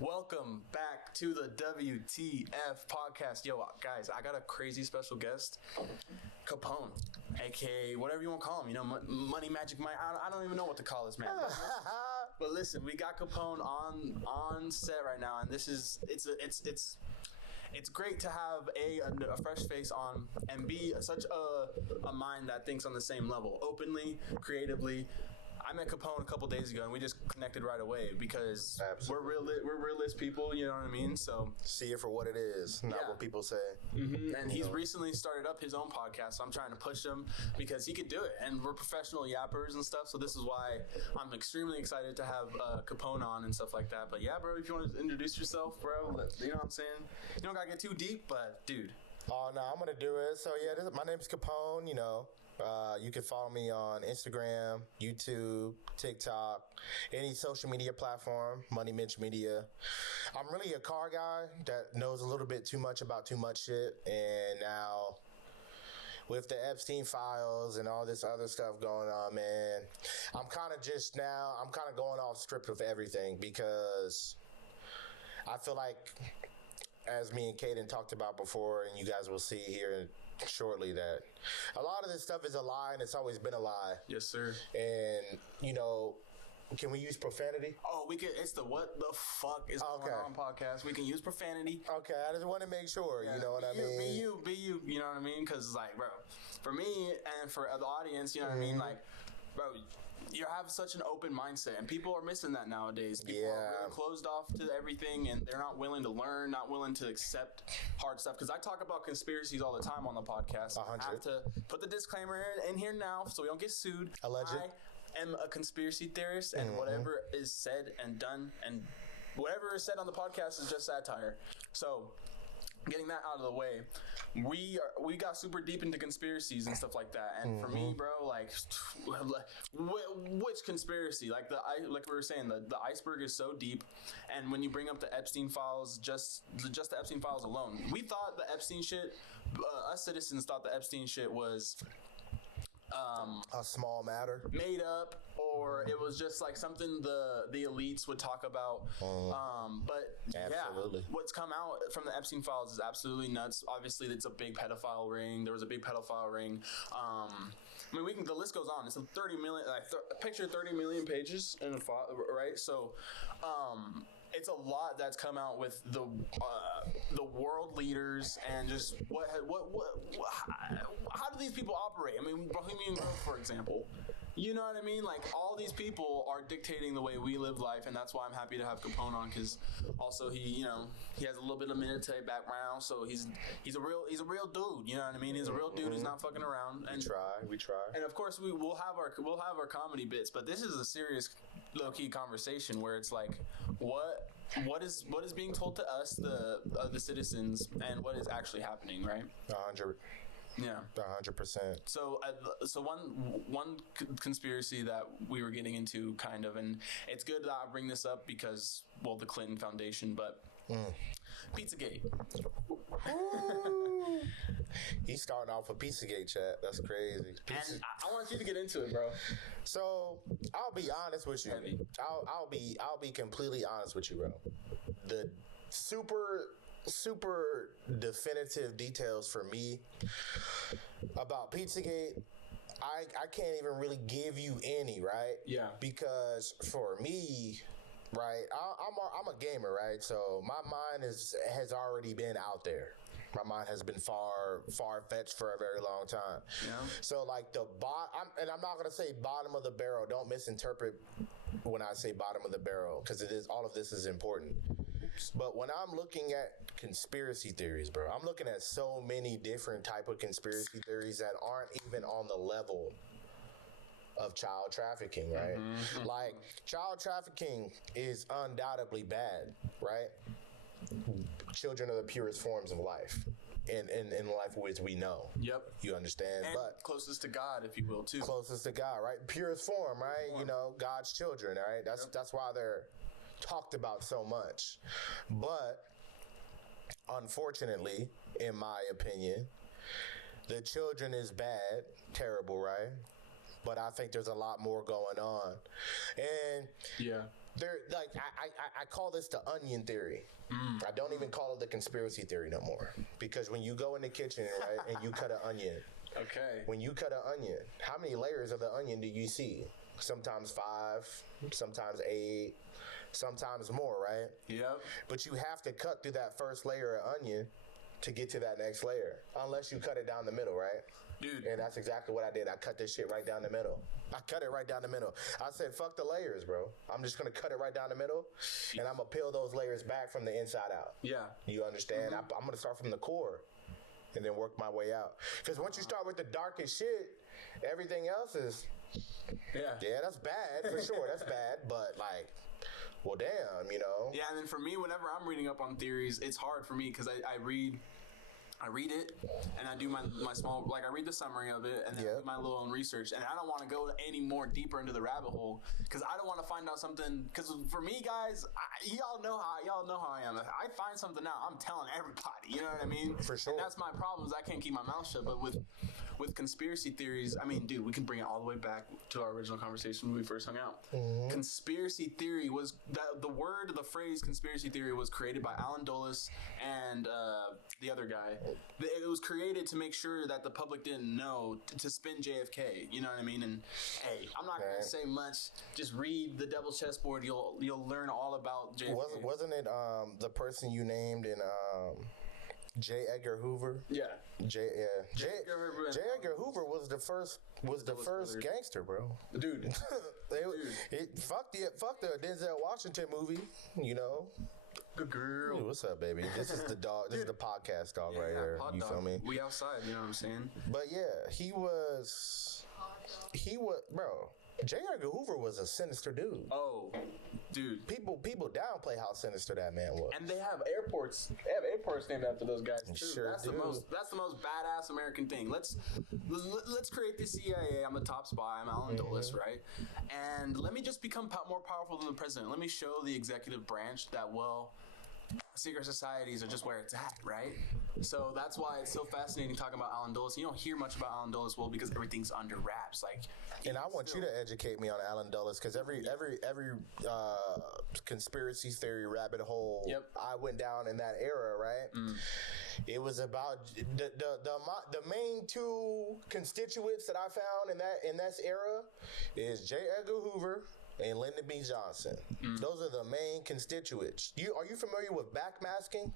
Welcome back to the WTF podcast. Yo, guys, I got a crazy special guest, Capone, aka whatever you want to call him. You know, Money Magic Mike. I don't even know what to call this man. But listen, we got Capone on set right now, and this is it's great to have a fresh face on and be such a mind that thinks on the same level, openly, creatively. I met Capone a couple days ago, and we just connected right away because we're realist people. You know what I mean? So see it for what it is, not what people say. Mm-hmm. And he's recently started up his own podcast, so I'm trying to push him because he could do it. And we're professional yappers and stuff, so this is why I'm extremely excited to have Capone on and stuff like that. But yeah, bro, if you want to introduce yourself, bro, you know what I'm saying? You don't gotta get too deep, but dude. Oh no, I'm gonna do it. So yeah, my name's Capone. You know, you can follow me on Instagram, YouTube, TikTok, any social media platform. Money Mitch Media. I'm really a car guy that knows a little bit too much about too much shit, and now with the Epstein files and all this other stuff going on, man, I'm kind of going off script with everything because I feel like, as me and Kaden talked about before, and you guys will see here shortly, that a lot of this stuff is a lie, and it's always been a lie. Yes, sir. And, you know, can we use profanity? Oh, we can. It's the what the fuck is going on podcast. We can use profanity. Okay, I just want to make sure, you know what I mean? Be you, you know what I mean? Because, like, bro, for me and for the audience, you know what I mean? Like, bro, you have such an open mindset, and people are missing that nowadays. People are really closed off to everything, and they're not willing to learn, not willing to accept hard stuff. Because I talk about conspiracies all the time on the podcast. 100. I have to put the disclaimer in here now so we don't get sued. Alleged. I am a conspiracy theorist, and whatever is said and done, and whatever is said on the podcast is just satire. So, getting that out of the way, we got super deep into conspiracies and stuff like that. And for me, bro, like, which conspiracy? Like like we were saying, the iceberg is so deep. And when you bring up the Epstein files, just the Epstein files alone, we thought the Epstein shit. Us citizens thought the Epstein shit was a small matter, made up, or it was just like something the elites would talk about. But absolutely. Yeah, what's come out from the Epstein files is absolutely nuts. Obviously, it's a big pedophile ring. There was a big pedophile ring. I mean, the list goes on. It's a 30 million, picture 30 million pages in a file, right? So, it's a lot that's come out with the world leaders and just how do these people operate? I mean, Bohemian Grove, for example. You know what I mean? Like, all these people are dictating the way we live life, and that's why I'm happy to have Capone on, because also he has a little bit of military background, so he's a real dude. You know what I mean? He's a real dude. He's not fucking around. And we try. And of course we'll have our comedy bits, but this is a serious low key conversation where it's like what is being told to us, the citizens, and what is actually happening, right? 100. Yeah, 100%. So one conspiracy that we were getting into, kind of, and it's good that I bring this up because, well, the Clinton Foundation, but Pizzagate. He's starting off with Pizzagate, chat. That's crazy. And I want you to get into it, bro. So I'll be honest with you. I'll be completely honest with you, bro. The super definitive details for me about Pizzagate, I can't even really give you any, right? Yeah. Because for me, right, I'm a gamer, right? So my mind has already been out there. My mind has been far fetched for a very long time. Yeah. So like I'm not gonna say bottom of the barrel. Don't misinterpret when I say bottom of the barrel, because all of this is important. But when I'm looking at conspiracy theories, bro, I'm looking at so many different type of conspiracy theories that aren't even on the level of child trafficking, right? Mm-hmm. Like, child trafficking is undoubtedly bad, right? Children are the purest forms of life, in life which we know. Yep. You understand? And but closest to God, if you will, too. Closest to God, right? Purest form, right? You know, God's children, right? That's why they're talked about so much. But unfortunately, in my opinion, the children is bad, terrible, right? but I think there's a lot more going on. And Yeah. there, like, I call this the onion theory. I don't even call it the conspiracy theory no more, because when you go in the kitchen, right, and you cut an onion, Okay. when you cut an onion, how many layers of the onion do you see? Sometimes 5, sometimes 8, sometimes more, right? Yep. But you have to cut through that first layer of onion to get to that next layer, unless you cut it down the middle, right? Dude. And that's exactly what I did. I cut this shit right down the middle. I cut it right down the middle. I said, fuck the layers, bro. I'm just going to cut it right down the middle, and I'm going to peel those layers back from the inside out. Yeah. You understand? I'm going to start from the core and then work my way out. Because once you start with the darkest shit, everything else is, Yeah. that's bad, for sure. That's bad, but like, well, damn, you know? Yeah, and then for me, whenever I'm reading up on theories, it's hard for me because I read it and I do my small, like I read the summary of it and then I do my little own research, and I don't want to go any more deeper into the rabbit hole because I don't want to find out something. Because for me, guys, y'all know how I am. If I find something out, I'm telling everybody. You know what I mean? For sure. And that's my problem, is I can't keep my mouth shut. But with conspiracy theories, I mean, dude, we can bring it all the way back to our original conversation when we first hung out. Conspiracy theory was the phrase conspiracy theory was created by Alan Dulles and the other guy. It was created to make sure that the public didn't know to spin JFK. You know what I mean? And hey, I'm not going to say much. Just read the Devil's Chessboard. You'll learn all about JFK. Wasn't it the person you named in J. Edgar Hoover? Yeah. J. Edgar Hoover was the first gangster, bro. Dude. Fuck the Denzel Washington movie, you know. Good girl. Dude, what's up, baby? This is the dog. This is the podcast dog right here. You feel me? We outside. You know what I'm saying? But yeah, he was, bro. J. Edgar Hoover was a sinister dude. Oh, dude. People downplay how sinister that man was. And they have airports. They have airports named after those guys too. Sure that's do. That's the most badass American thing. Let's create the CIA. I'm the top spy. I'm Alan Dulles, right? And let me just become more powerful than the president. Let me show the executive branch that, well, secret societies are just where it's at, right? So that's why it's so fascinating talking about Alan Dulles. You don't hear much about Alan Dulles, well, because everything's under wraps. Like, and I want you to educate me on Alan Dulles, because every conspiracy theory rabbit hole I went down in that era, right? It was about the main two constituents that I found in that era is J. Edgar Hoover and Lyndon B. Johnson. Those are the main constituents. Are you familiar with backmasking?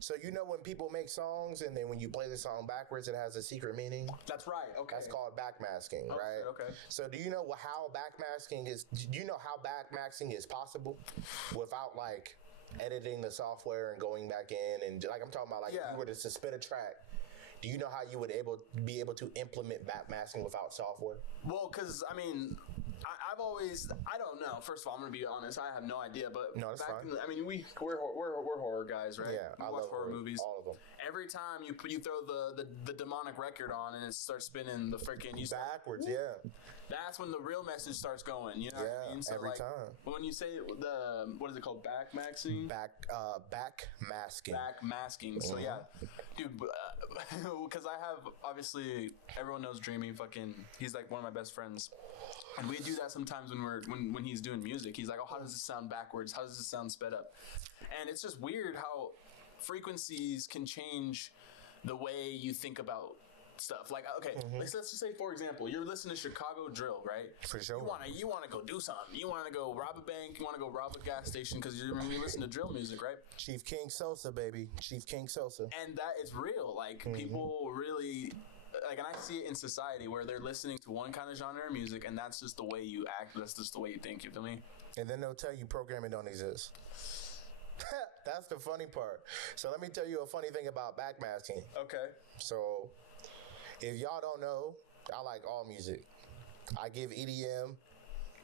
So you know when people make songs and then when you play the song backwards, it has a secret meaning? That's right. Okay. That's called backmasking, right? Okay. So do you know how backmasking is? Do you know how backmasking is possible without like editing the software and going back in and like I'm talking about like if you were to spit a track? Do you know how you would be able to implement backmasking without software? Well, because I mean, I don't know. First of all, I'm gonna be honest. I have no idea. But no, that's fine. I mean, we're horror guys, right? Yeah, I watch horror movies. All of them. Every time you throw the demonic record on and it starts spinning the freaking backwards, that's when the real message starts going. You know what I mean? So every time. When you say what is it called? Backmasking. Backmasking. Backmasking. So yeah, dude. Because I have obviously everyone knows Dreamy. He's like one of my best friends. And we do that sometimes when he's doing music. He's like, oh, how does this sound backwards? How does this sound sped up? And it's just weird how frequencies can change the way you think about stuff. Like, okay, let's just say, for example, you're listening to Chicago drill, right? For sure. You wanna go do something. You wanna go rob a bank. You wanna go rob a gas station because you listen to drill music, right? Chief King Sosa, baby. Chief King Sosa. And that is real. Like, people really... Like, and I see it in society where they're listening to one kind of genre of music, and that's just the way you act. That's just the way you think. You feel me? And then they'll tell you programming don't exist. That's the funny part. So let me tell you a funny thing about backmasking. Okay. So if y'all don't know, I like all music. I give EDM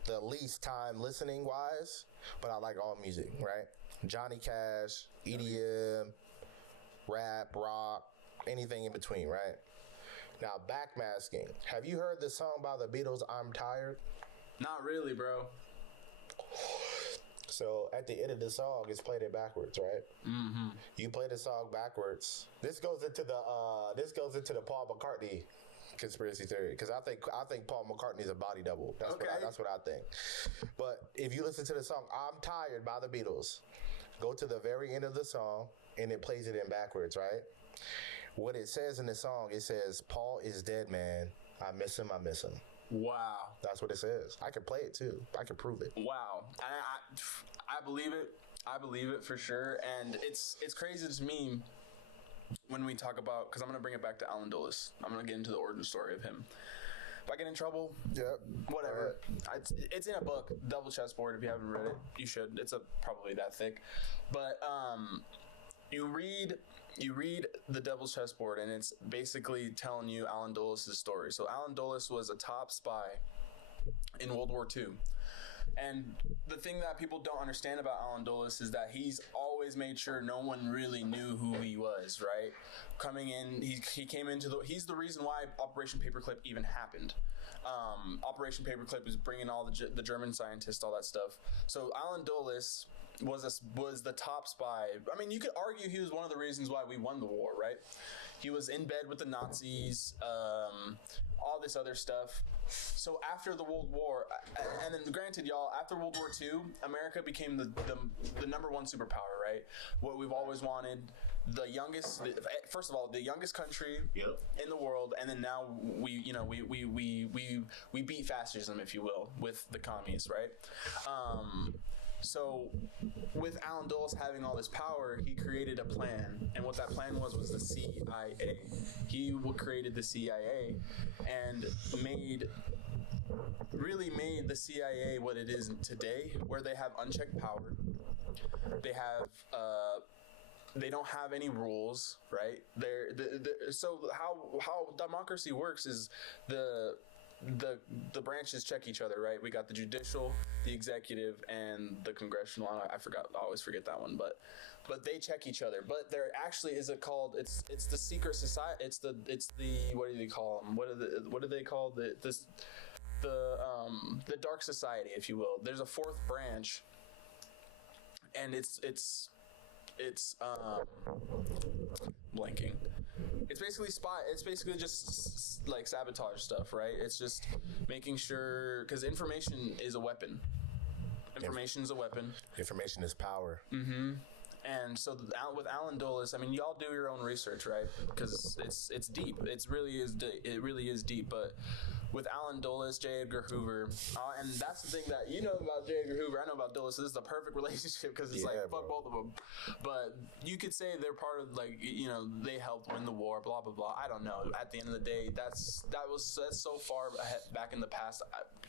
the least time listening wise, but I like all music, right? Johnny Cash, EDM, rap, rock, anything in between, right? Now, backmasking. Have you heard the song by the Beatles, I'm Tired? Not really, bro. So, at the end of the song, it's played it backwards, right? Mm-hmm. You play the song backwards. This goes into the Paul McCartney conspiracy theory, because I think Paul McCartney is a body double. That's what I think. But if you listen to the song "I'm Tired" by the Beatles, go to the very end of the song and it plays it in backwards, right? What it says in the song, it says, "Paul is dead, man. I miss him. I miss him." Wow. That's what it says. I can play it too. I can prove it. Wow. I believe it. I believe it for sure. And it's crazy to me when we talk about, because I'm going to bring it back to Alan Dulles. I'm going to get into the origin story of him. If I get in trouble, whatever. It's in a book, Double Chessboard. If you haven't read it, you should. It's probably that thick. But you read the Devil's Chessboard, and it's basically telling you Alan Dulles' story. So Alan Dulles was a top spy in World War II. And the thing that people don't understand about Alan Dulles is that he's always made sure no one really knew who he was, right? Coming in, he came into he's the reason why Operation Paperclip even happened. Operation Paperclip is bringing all the German scientists, all that stuff. So Alan Dulles was the top spy. I mean, you could argue he was one of the reasons why we won the war, right? He was in bed with the Nazis, all this other stuff. So after the World War, and then granted, y'all, after World War II, America became the number one superpower, right? What we've always wanted, first of all, the youngest country in the world, and then now we beat fascism, if you will, with the commies, right? So with Alan Dulles having all this power, he created a plan, and what that plan was the CIA. He created the CIA and really made the CIA what it is today, where they have unchecked power. They don't have any rules, right? So how democracy works is the branches check each other, right? We got the judicial, the executive, and the congressional. I always forget that one, but they check each other. But there actually is it's the secret society. It's the what do they call them? What do they call the dark society, if you will. There's a fourth branch, and it's blanking. It's basically It's basically just like sabotage stuff, right? It's just making sure, because information is a weapon. Information is a weapon. Information is power. Mm-hmm. And so with Alan Dulles, I mean, y'all do your own research, right? Because it's deep. It really is deep. But with Alan Dulles, J. Edgar Hoover, and that's the thing that you know about J. Edgar Hoover, I know about Dulles. This is the perfect relationship, because it's fuck both of them. But you could say they're part of, they helped win the war, blah blah blah. I don't know. At the end of the day, that's so far ahead, back in the past.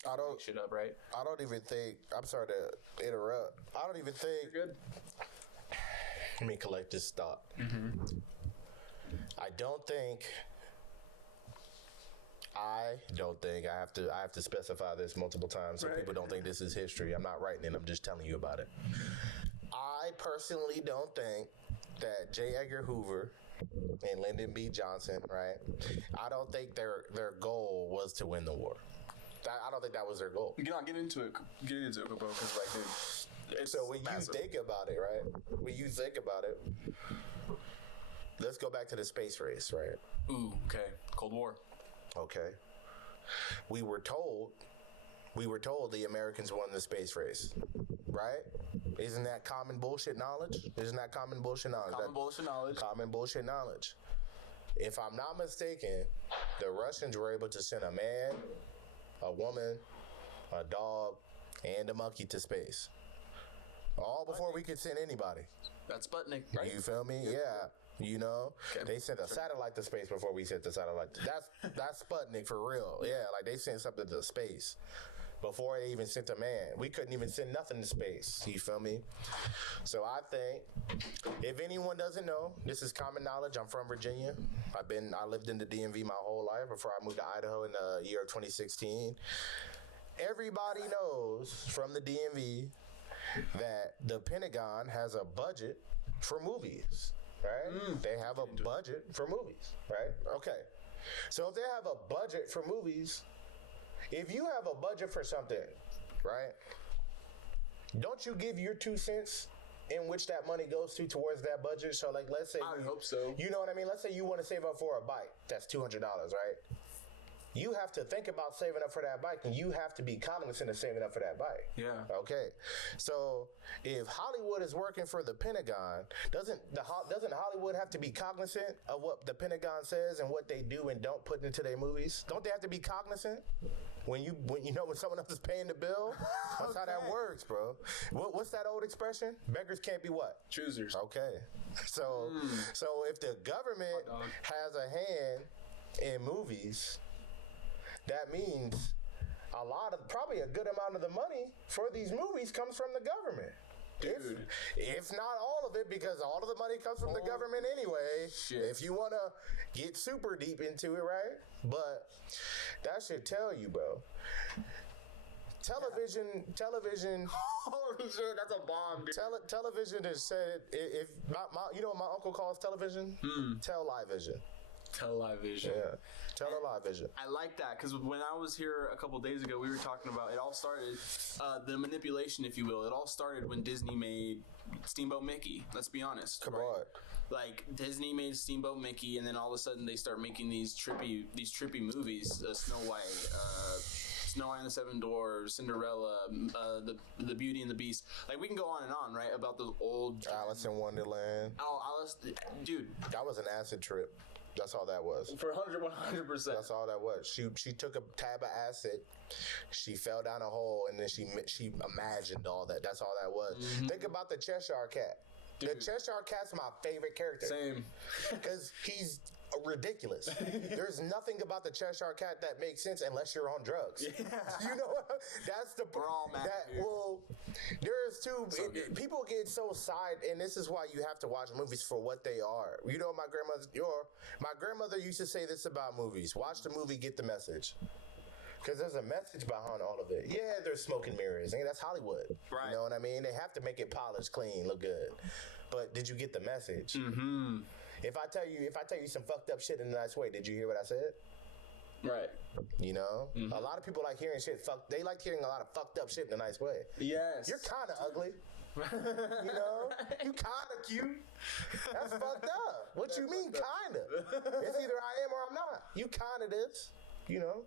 I don't make shit up, right? I don't even think. I'm sorry to interrupt. I don't even think. You're good. Let me collect this thought. Mm-hmm. I don't think I have to specify this multiple times so people don't think this is history. I'm not writing it. I'm just telling you about it. I personally don't think that J. Edgar Hoover and Lyndon B. Johnson, right? I don't think their goal was to win the war. I don't think that was their goal. Get into it, because dude. So when massive. You think about it, right? Let's go back to the space race, right? Ooh, okay. Cold War. Okay. We were told the Americans won the space race, right? Isn't that common bullshit knowledge? Common bullshit knowledge. If I'm not mistaken, the Russians were able to send a man, a woman, a dog, and a monkey to space. All before we could send anybody. That's Sputnik, right? You feel me? Yeah. You know, they sent a satellite to space before we sent the satellite. That's Sputnik for real. Yeah, like they sent something to space before they even sent a man. We couldn't even send nothing to space. You feel me? So I think, if anyone doesn't know, this is common knowledge. I'm from Virginia. I lived in the DMV my whole life before I moved to Idaho in the year of 2016. Everybody knows from the DMV that the Pentagon has a budget for movies, right? They have a budget for movies, right? Okay. So if they have a budget for movies, if you have a budget for something, right, don't you give your 2 cents in which that money goes towards that budget? So, like, let's say... I hope so. You know what I mean? Let's say you want to save up for a bike. That's $200, right? you have to think about saving up for that bike, and you have to be cognizant of saving up for that bike. Yeah. Okay. So if Hollywood is working for the Pentagon, doesn't Hollywood have to be cognizant of what the Pentagon says and what they do and don't put into their movies? Don't they have to be cognizant when someone else is paying the bill? That's how that works, bro. What's that old expression? Beggars can't be what? Choosers. Okay. So if the government has a hand in movies, that means probably a good amount of the money for these movies comes from the government. Dude. If not all of it, because all of the money comes from the government anyway. Shit. If you want to get super deep into it, right? But that should tell you, bro. Television. Holy shit, that's a bomb, dude. Television has said, if you know what my uncle calls television? Television. Television. Yeah. Television. I like that because when I was here a couple days ago, we were talking about it all started, the manipulation, if you will. It all started when Disney made Steamboat Mickey. Let's be honest. Come right? on. Like Disney made Steamboat Mickey, and then all of a sudden they start making these trippy movies. Snow White, Snow White and the Seven Dwarfs, Cinderella, the Beauty and the Beast. Like we can go on and on, right? About those old Alice in Wonderland. Oh, Alice, dude. That was an acid trip. That's all that was. For 100%. That's all that was. She took a tab of acid, she fell down a hole, and then she imagined all that. That's all that was. Mm-hmm. Think about the Cheshire Cat. Dude. The Cheshire Cat's my favorite character. Same. Because he's ridiculous. There's nothing about the Cheshire Cat that makes sense unless you're on drugs. Yeah. You know what? That's the problem. There's two. People get so side, and this is why you have to watch movies for what they are. You know, my grandmother used to say this about movies: watch the movie, get the message. Because there's a message behind all of it. Yeah, there's smoke and mirrors. That's Hollywood. Right. You know what I mean? They have to make it polished, clean, look good. But did you get the message? Mm-hmm. If I tell you some fucked up shit in a nice way, did you hear what I said? Right. You know? Mm-hmm. A lot of people like hearing shit they like hearing a lot of fucked up shit in a nice way. Yes. You're kind of ugly. You know? You kind of cute. That's fucked up. What you mean, kind of? It's either I am or I'm not. You kind of this. You know?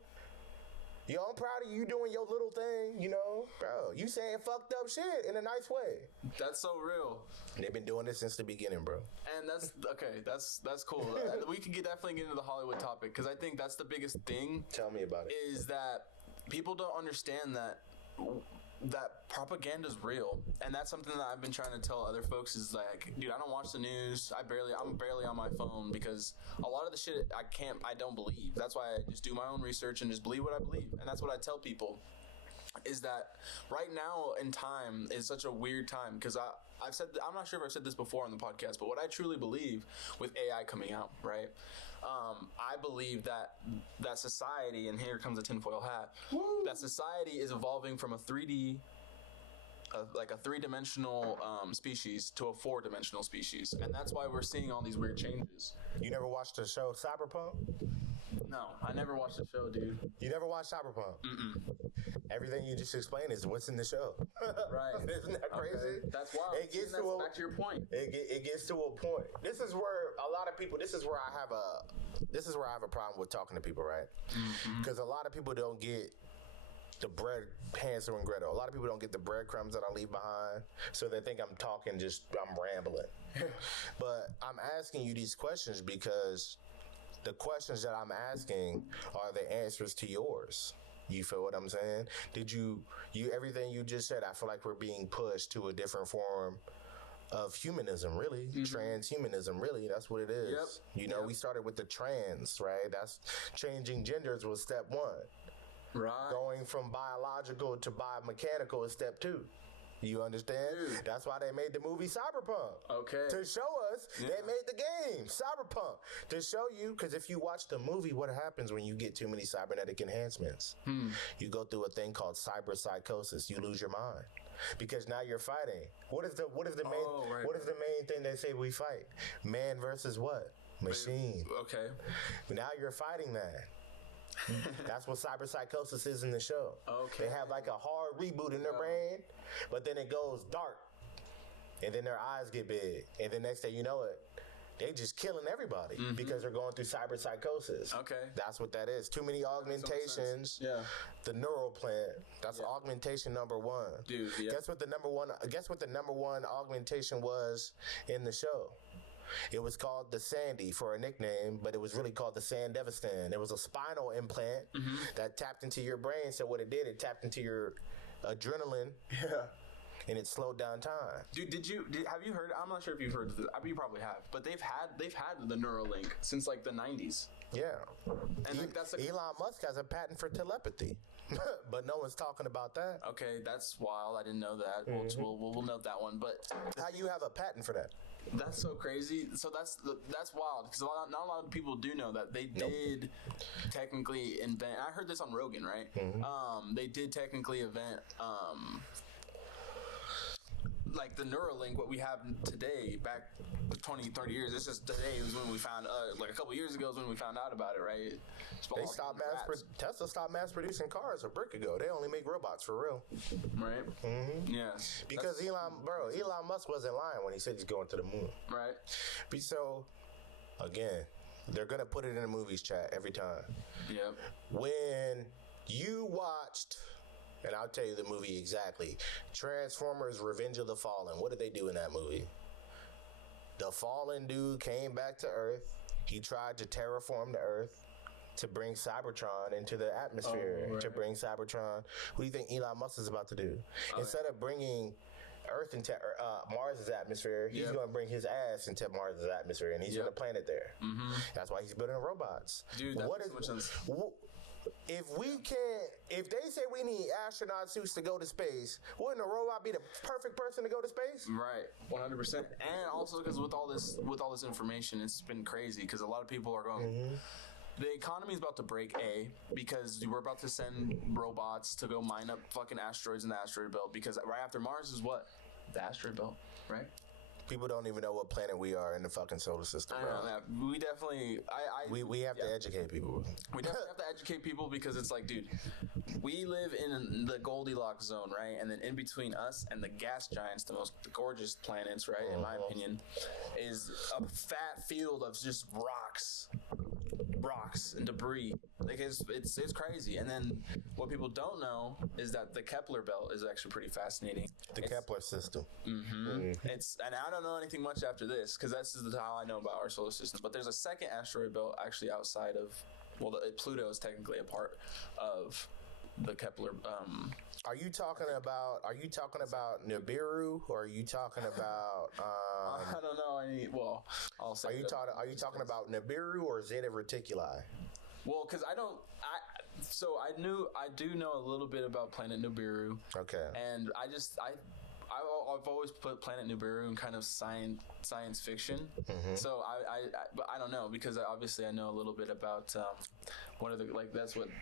Yo, I'm proud of you doing your little thing, you know? Bro, you saying fucked up shit in a nice way. That's so real. They've been doing this since the beginning, bro. And that's, okay, that's cool. We can definitely get into the Hollywood topic, because I think that's the biggest thing. Tell me about it. Is that people don't understand that propaganda is real, and that's something that I've been trying to tell other folks is like, dude, I don't watch the news. I'm barely on my phone because a lot of the shit I don't believe. That's why I just do my own research and just believe what I believe, and that's what I tell people. Is that right now in time is such a weird time because I'm not sure if I've said this before on the podcast, but what I truly believe with AI coming out, right? I believe that society, and here comes a tinfoil hat, that society is evolving from a 3D, like a three-dimensional species to a four-dimensional species, and that's why we're seeing all these weird changes. You never watched the show Cyberpunk? No, I never watched the show, dude. You never watched Cyberpunk? Mm-mm. Everything you just explained is what's in the show. Right. Isn't that crazy? Okay. That's wild. It gets back to your point. It gets to a point. This is where a lot of people. This is where I have a problem with talking to people, right? Because a lot of people don't get the bread, Hansel and Gretel. A lot of people don't get the breadcrumbs that I leave behind, so they think I'm talking, I'm rambling. But I'm asking you these questions because the questions that I'm asking are the answers to yours. You feel what I'm saying? Did you everything you just said, I feel like we're being pushed to a different form of humanism, really. Transhumanism, really. That's what it is. Yep. You know, we started with the trans, right? That's changing genders was step one. Right. Going from biological to biomechanical is step two. You understand? Dude. That's why they made the movie Cyberpunk. Okay. To show us, they made the game, Cyberpunk. To show you, because if you watch the movie, what happens when you get too many cybernetic enhancements? You go through a thing called cyberpsychosis. You lose your mind. Because now you're fighting. What is the main thing they say we fight? Man versus what? Machine. Okay. Now you're fighting that. That's what cyberpsychosis is in the show. Okay. They have like a hard reboot in their brain, but then it goes dark, and then their eyes get big, and the next day you know it, they just killing everybody because they're going through cyber psychosis. Okay. That's what that is. Too many augmentations. Yeah. The neural plant. That's augmentation number one. Dude, yeah. Guess what the number one augmentation was in the show? It was called the Sandy for a nickname, but it was really called the Sandevistan. It was a spinal implant that tapped into your brain. So what it did, it tapped into your adrenaline. Yeah. And it slowed down time. Dude, have you heard? I'm not sure if you've heard of this. I mean, you probably have, but they've had the Neuralink since like the 90s. Yeah. And like that's Elon Musk has a patent for telepathy, but no one's talking about that. Okay, that's wild. I didn't know that. We'll note that one. But how you have a patent for that? That's so crazy. So that's wild because not a lot of people do know that they did technically invent. I heard this on Rogan, right? They did technically invent. Like the Neuralink, what we have today, back 20, 30 years, it's just today was when we found, like a couple years ago is when we found out about it, right? Tesla stopped mass producing cars a brick ago. They only make robots for real. Right? Yeah. Because Elon Musk wasn't lying when he said he's going to the moon. Right. So, again, they're going to put it in the movies chat every time. Yep. When you watched... And I'll tell you the movie exactly. Transformers Revenge of the Fallen. What did they do in that movie? The fallen dude came back to Earth. He tried to terraform the Earth to bring Cybertron into the atmosphere. Oh, right. To bring Cybertron. What do you think Elon Musk is about to do? Instead of bringing Earth into Mars' atmosphere, he's going to bring his ass into Mars' atmosphere, and he's going to plant it there. That's why he's building robots. Dude, that makes so much sense. If they say we need astronaut suits to go to space, wouldn't a robot be the perfect person to go to space? Right, 100%. And also because with all this information, it's been crazy because a lot of people are going. The economy is about to break, because we're about to send robots to go mine up fucking asteroids in the asteroid belt. Because right after Mars is what? The asteroid belt, right? People don't even know what planet we are in the fucking solar system, bro. I know, we definitely... We have to educate people. We definitely have to educate people because it's like, dude, we live in the Goldilocks zone, right? And then in between us and the gas giants, the most gorgeous planets, right, in my opinion, is a fat field of just rocks and debris. Like it's crazy. And then what people don't know is that the Kepler belt is actually pretty fascinating. The Kepler system. It's, and I don't know anything much after this because this is how I know about our solar system. But there's a second asteroid belt actually outside of, Pluto is technically a part of the Kepler. Are you talking about Nibiru, or are you talking about? I don't know. I'll say. Are you talking about Nibiru or Zeta Reticuli? Well, because I do know a little bit about Planet Nibiru. Okay. And I've always put Planet Nibiru in kind of science fiction. So but I don't know because obviously I know a little bit about what are the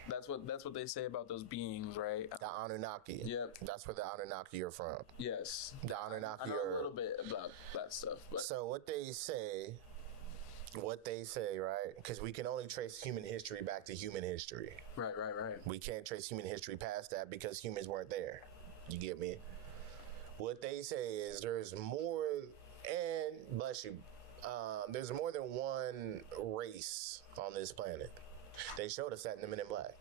that's what they say about those beings, right? The Anunnaki. Yep. That's where the Anunnaki are from. Yes. The Anunnaki I know a little bit about that stuff. But. So what they say, right? Because we can only trace human history back to human history. Right. We can't trace human history past that because humans weren't there. You get me? What they say is there's more, and bless you, there's more than one race on this planet. They showed us that in the Men in Black.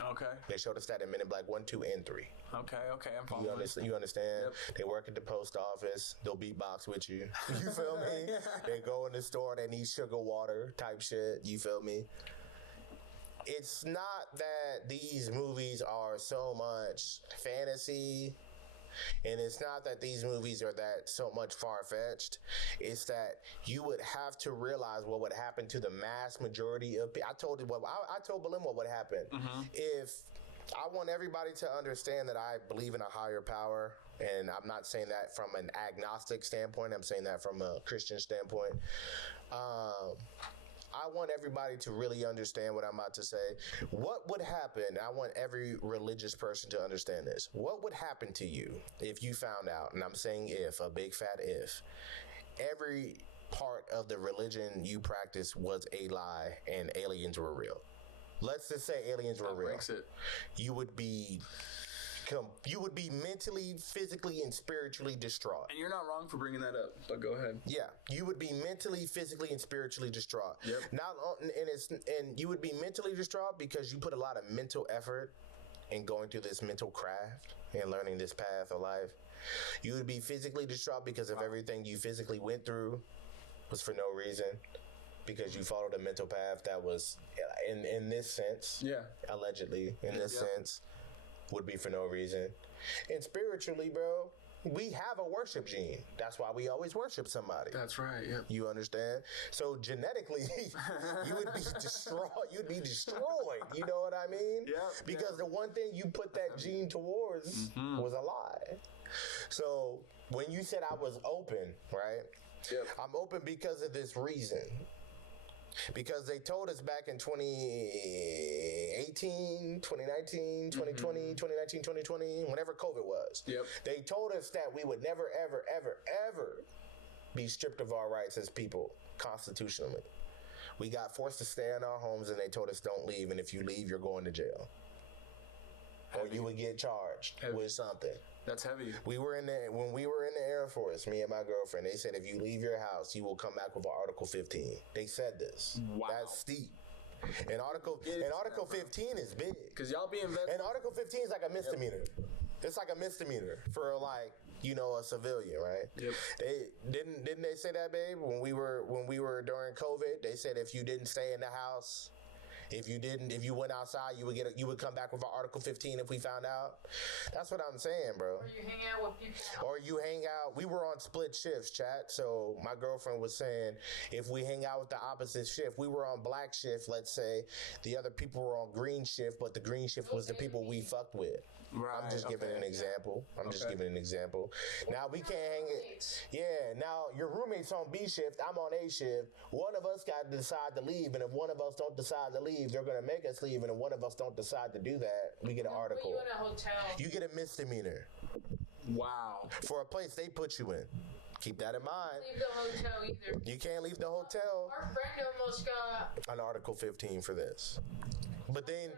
Okay. They showed us that in Men in Black 1, 2, and 3. Okay, I'm following. You understand? Yep. They work at the post office. They'll beatbox with you. You feel me? They go in the store. They need sugar water type shit. You feel me? It's not that these movies are so much fantasy. And it's not that these movies are that so much far-fetched. It's that you would have to realize what would happen to the mass majority of people. I told Belim what would happen. If I want everybody to understand that I believe in a higher power, and I'm not saying that from an agnostic standpoint. I'm saying that from a Christian standpoint. I want everybody to really understand what I'm about to say. What would happen, I want every religious person to understand this. What would happen to you if you found out, and I'm saying if, a big fat if, every part of the religion you practice was a lie and aliens were real? Let's just say aliens were real. Breaks it. You would be you would be mentally, physically, and spiritually distraught. And you're not wrong for bringing that up, but go ahead. Yeah, you would be mentally, physically, and spiritually distraught. Yep. And you would be mentally distraught because you put a lot of mental effort in going through this mental craft and learning this path of life. You would be physically distraught because of everything you physically went through was for no reason, because you followed a mental path that was, in this sense, allegedly, in this sense, would be for no reason. And spiritually, bro, we have a worship gene. That's why we always worship somebody. That's right. Yeah. You understand? So genetically, you would be destroyed. You'd be destroyed. You know what I mean? Yeah. Because the one thing you put that gene towards was a lie. So when you said I was open, right? Yep. I'm open because of this reason. Because they told us back in 2018, 2019, 2020, 2019, 2020, whenever COVID was, they told us that we would never, ever, ever, ever be stripped of our rights as people constitutionally. We got forced to stay in our homes, and they told us don't leave, and if you leave, you're going to jail. Or you would get charged with something. That's heavy. When we were in the Air Force, me and my girlfriend, they said if you leave your house, you will come back with Article 15. They said this. Wow. That's steep. And Article 15 is big. Because y'all be invested. And Article 15 is like a misdemeanor. It's like a misdemeanor for like, you know, a civilian, right? Yep. They didn't they say that, babe? When we were during COVID, they said if you didn't stay in the house, if you went outside, you would come back with an Article 15 if we found out. That's what I'm saying, bro. Or you hang out with people. Or you hang out. We were on split shifts, chat. So my girlfriend was saying if we hang out with the opposite shift, we were on black shift, let's say. The other people were on green shift, but the green shift was the people we fucked with. Right. I'm just giving an example. Now we can't hang it. Yeah. Now your roommate's on B shift. I'm on A shift. One of us got to decide to leave, and if one of us don't decide to leave, they're gonna make us leave. And if one of us don't decide to do that, we get an article. You in a hotel. You get a misdemeanor. Wow. For a place they put you in. Keep that in mind. Leave the hotel either. You can't leave the hotel. Our friend almost got An Article 15 for this. But then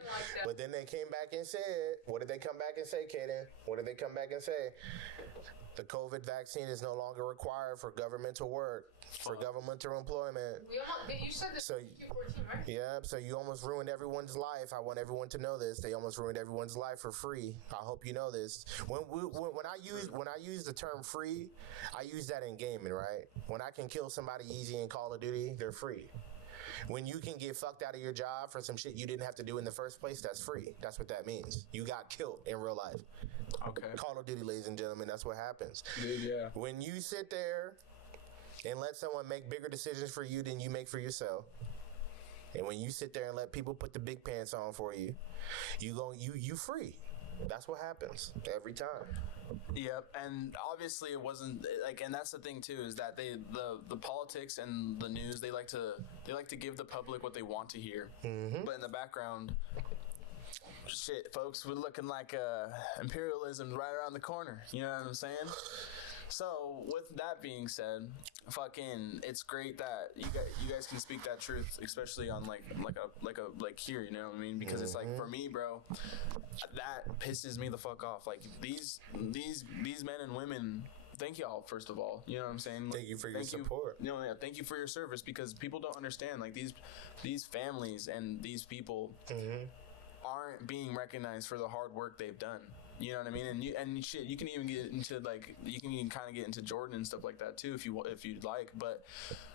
they came back and said, what did they come back and say, Kaden? What did they come back and say? The COVID vaccine is no longer required for governmental work, for governmental employment. You said this in 2014, right? Yeah, so you almost ruined everyone's life. I want everyone to know this. They almost ruined everyone's life for free. I hope you know this. When I use the term free, I use that in gaming, right? When I can kill somebody easy in Call of Duty, they're free. When you can get fucked out of your job for some shit you didn't have to do in the first place, that's free. That's what that means. You got killed in real life. Okay. Call of Duty, ladies and gentlemen, that's what happens. Yeah. When you sit there and let someone make bigger decisions for you than you make for yourself, and when you sit there and let people put the big pants on for you, you free. That's what happens every time. Yep, and obviously it wasn't like, and that's the thing too, is that the politics and the news, they like to give the public what they want to hear, but in the background, shit, folks, we're looking like imperialism right around the corner. You know what I'm saying? So with that being said, fucking, it's great that you guys can speak that truth, especially on like here, you know what I mean? Because it's like, for me, bro, that pisses me the fuck off. Like these men and women, thank y'all, first of all. You know what I'm saying? Like, thank you for your support. Thank you for your service, because people don't understand, like these families and these people aren't being recognized for the hard work they've done. You know what I mean? And shit, you can even get into kind of get into Jordan and stuff like that too, if you'd like. But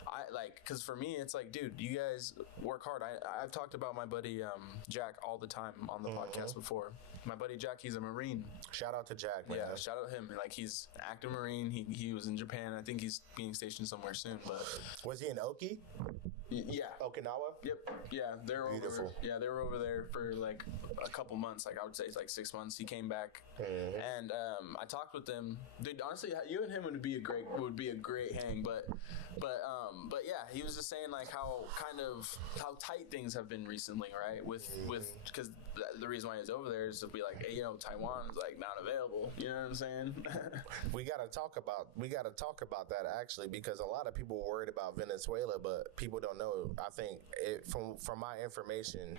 I like, because for me, it's like, dude, you guys work hard. I've talked about my buddy Jack all the time on the podcast before. My buddy Jack, he's a Marine. Shout out to Jack, man. Yeah, shout out him. Like, he's active Marine. He was in Japan. I think he's being stationed somewhere soon. But was he in Oki? Yeah. Okinawa? Yep. Yeah, Beautiful. They were over there for like a couple months. Like, I would say it's like 6 months. He came back, and I talked with them. Dude, honestly, you and him would be a great hang. But yeah, he was just saying like how tight things have been recently, right? With because the reason why he's over there is to be like, hey, Taiwan is like not available. You know know what I'm saying? We gotta talk about that actually, because a lot of people were worried about Venezuela, but people don't know. I think from my information,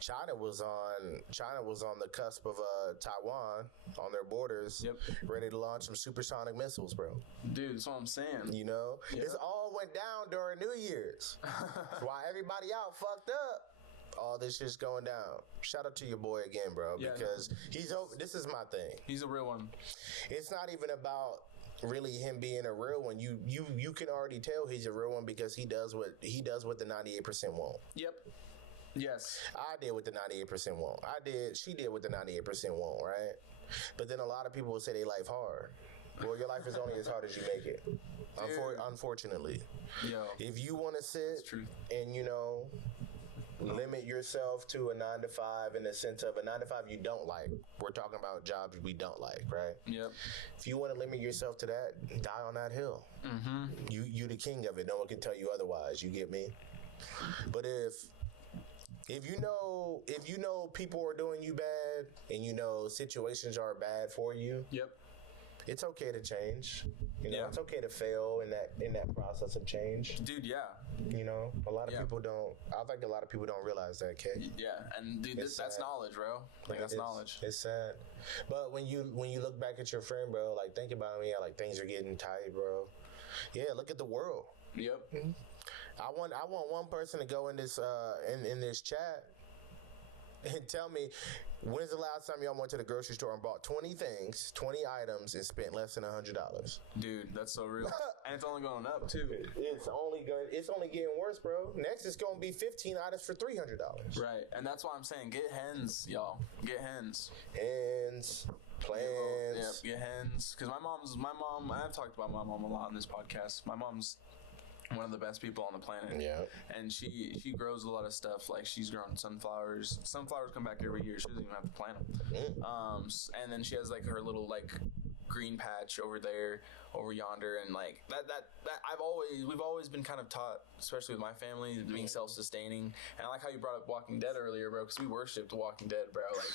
China was on the cusp of Taiwan on their borders, ready to launch some supersonic missiles, bro. Dude, that's what I'm saying. You know, this all went down during New Year's. That's why everybody out fucked up. All this shit's going down. Shout out to your boy again, bro, because he's over. This is my thing. He's a real one. It's not even about really him being a real one. You can already tell he's a real one because he does what the 98% won't. Yep. Yes. I did what the 98% won't. She did what the 98% won't, right? But then a lot of people will say they life hard. Well, your life is only as hard as you make it. Unfortunately. Yo. If you want to sit and, you know, limit yourself to a 9 to 5 in the sense of a 9 to 5 you don't like. We're talking about jobs we don't like, right? Yep. If you want to limit yourself to that, die on that hill. Mm-hmm. You the king of it. No one can tell you otherwise. You get me? But if you know people are doing you bad and you know situations are bad for you, it's okay to change. You know, it's okay to fail in that process of change. Dude, yeah. You know, a lot of people don't. I think a lot of people don't realize that, Kay. Yeah, and dude, that's knowledge, bro. Like that's knowledge. It's sad, but when you look back at your friend, bro, like think about me, like things are getting tight, bro. Yeah, look at the world. Yep. I want one person to go in this in this chat and tell me, when's the last time y'all went to the grocery store and bought 20 things, 20 items, and spent less than $100? Dude, that's so real. And it's only going up too. It's only getting worse, bro. Next, it's gonna be 15 items for $300. Right, and that's why I'm saying get hens, y'all. Get hens. Hens. Plans. Get hens. Because my mom. I've talked about my mom a lot on this podcast. My mom's one of the best people on the planet. Yeah. And she grows a lot of stuff. Like she's grown sunflowers. Sunflowers come back every year. She doesn't even have to plant them. And then she has like her little like green patch over there, over yonder, and like that we've always been kind of taught, especially with my family, being self-sustaining. And I like how you brought up Walking Dead earlier, bro, because we worshipped Walking Dead, bro. Like,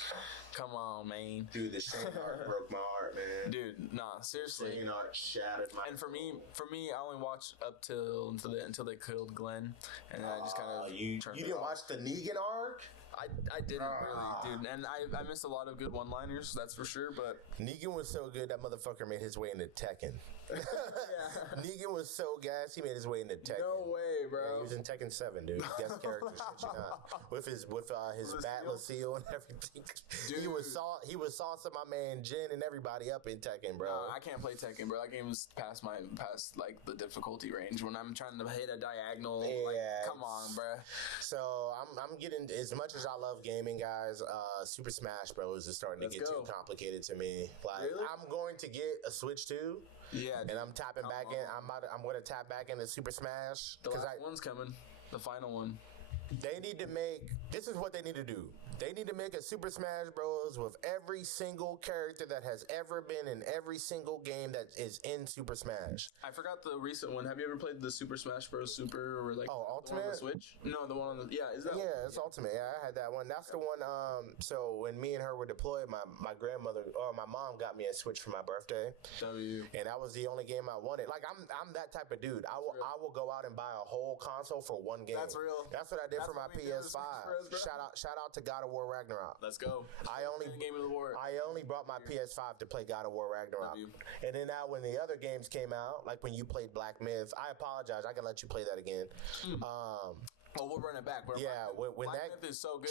come on, man. Dude, the Shane arc broke my heart, man. Dude, nah, seriously. Shane arc shattered my. And for me, I only watched up until they killed Glenn, and then I just kind of you didn't watch the Negan arc. I didn't really, dude, and I missed a lot of good one-liners, that's for sure. But Negan was so good that motherfucker made his way into Tekken. Negan was so gas, he made his way into Tekken. No way, bro. Yeah, he was in Tekken 7, dude. Guest character, shit you not. With his bat Lucille and everything. Dude. He was saucing my man Jin and everybody up in Tekken, bro. No, I can't play Tekken, bro. That game's past like the difficulty range. When I'm trying to hit a diagonal, like, come on, bro. So I'm getting, as much as I love gaming, guys, Super Smash Bros. Is starting to get too complicated to me. Like, really? I'm going to get a Switch 2. Yeah, and I'm tapping back in. I'm going to tap back into Super Smash. The last one's coming. The final one. They need to make. This is what they need to do. They need to make a Super Smash Bros. With every single character that has ever been in every single game that is in Super Smash. I forgot the recent one. Have you ever played the Super Smash Bros. Super or like Ultimate on the Switch? No, the one on the is that? Yeah, it's Ultimate. Yeah, I had that one. That's the one. So when me and her were deployed, my grandmother or my mom got me a Switch for my birthday. And that was the only game I wanted. Like I'm that type of dude. I will go out and buy a whole console for one game. That's real. That's what I did for my PS5. Shout out to God of War Ragnarok. Let's go. I only brought my PS5 to play God of War Ragnarok. And then now when the other games came out, like when you played Black Myth, I apologize. I can let you play that again. Well, we'll run it back. Yeah, when Black Myth is so good.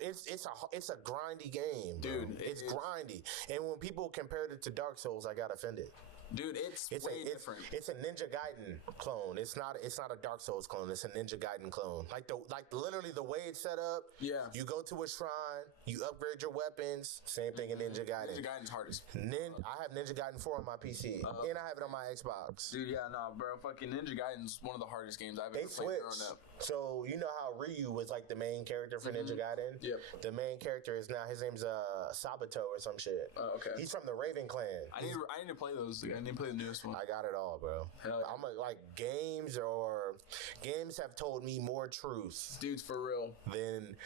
It's a grindy game, dude. It's grindy. And when people compared it to Dark Souls, I got offended. Dude, it's way different. It's a Ninja Gaiden clone. It's not a Dark Souls clone. It's a Ninja Gaiden clone. Like literally the way it's set up. Yeah. You go to a shrine. You upgrade your weapons. Same thing in Ninja Gaiden. Ninja Gaiden's hardest. I have Ninja Gaiden 4 on my PC, and I have it on my Xbox. Dude, yeah, nah, bro. Fucking Ninja Gaiden's one of the hardest games I've ever played growing up. So you know how Ryu was like the main character for Ninja Gaiden? Yep. The main character is now, his name's Sabato or some shit. Oh, okay. He's from the Raven Clan. I need to play those. I need to play the newest one. I got it all, bro. Hell yeah. I'm like games have told me more truth, dudes, for real, than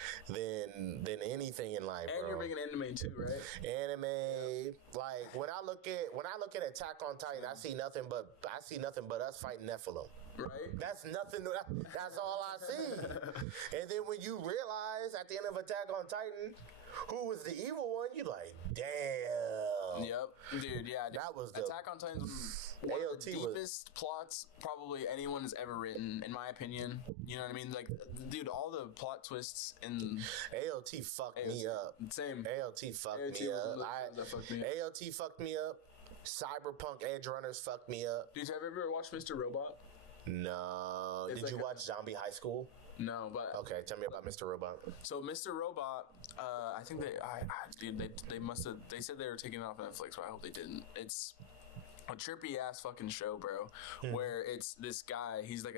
anything in life. And bro. You're big in anime too, right? Anime, like when I look at Attack on Titan, I see nothing but us fighting Nephilim. Right? That's nothing. That's all I see. And then when you realize at the end of Attack on Titan who was the evil one, you like, damn. Yep, dude. Yeah, that was dope. Attack on Titan was one of the deepest plots probably anyone has ever written, in my opinion. You know what I mean? Like, dude, all the plot twists in AOT fucked me up. Same. AOT fucked me up. AOT fucked me up. Cyberpunk Edge Runners fucked me up. Dude, have you ever watched Mr. Robot? No. Did you watch Zombie High School? No, but okay. Tell me about Mr. Robot. So Mr. Robot, I think they must have. They said they were taking it off Netflix, but I hope they didn't. It's a trippy ass fucking show, bro. Where it's this guy. He's like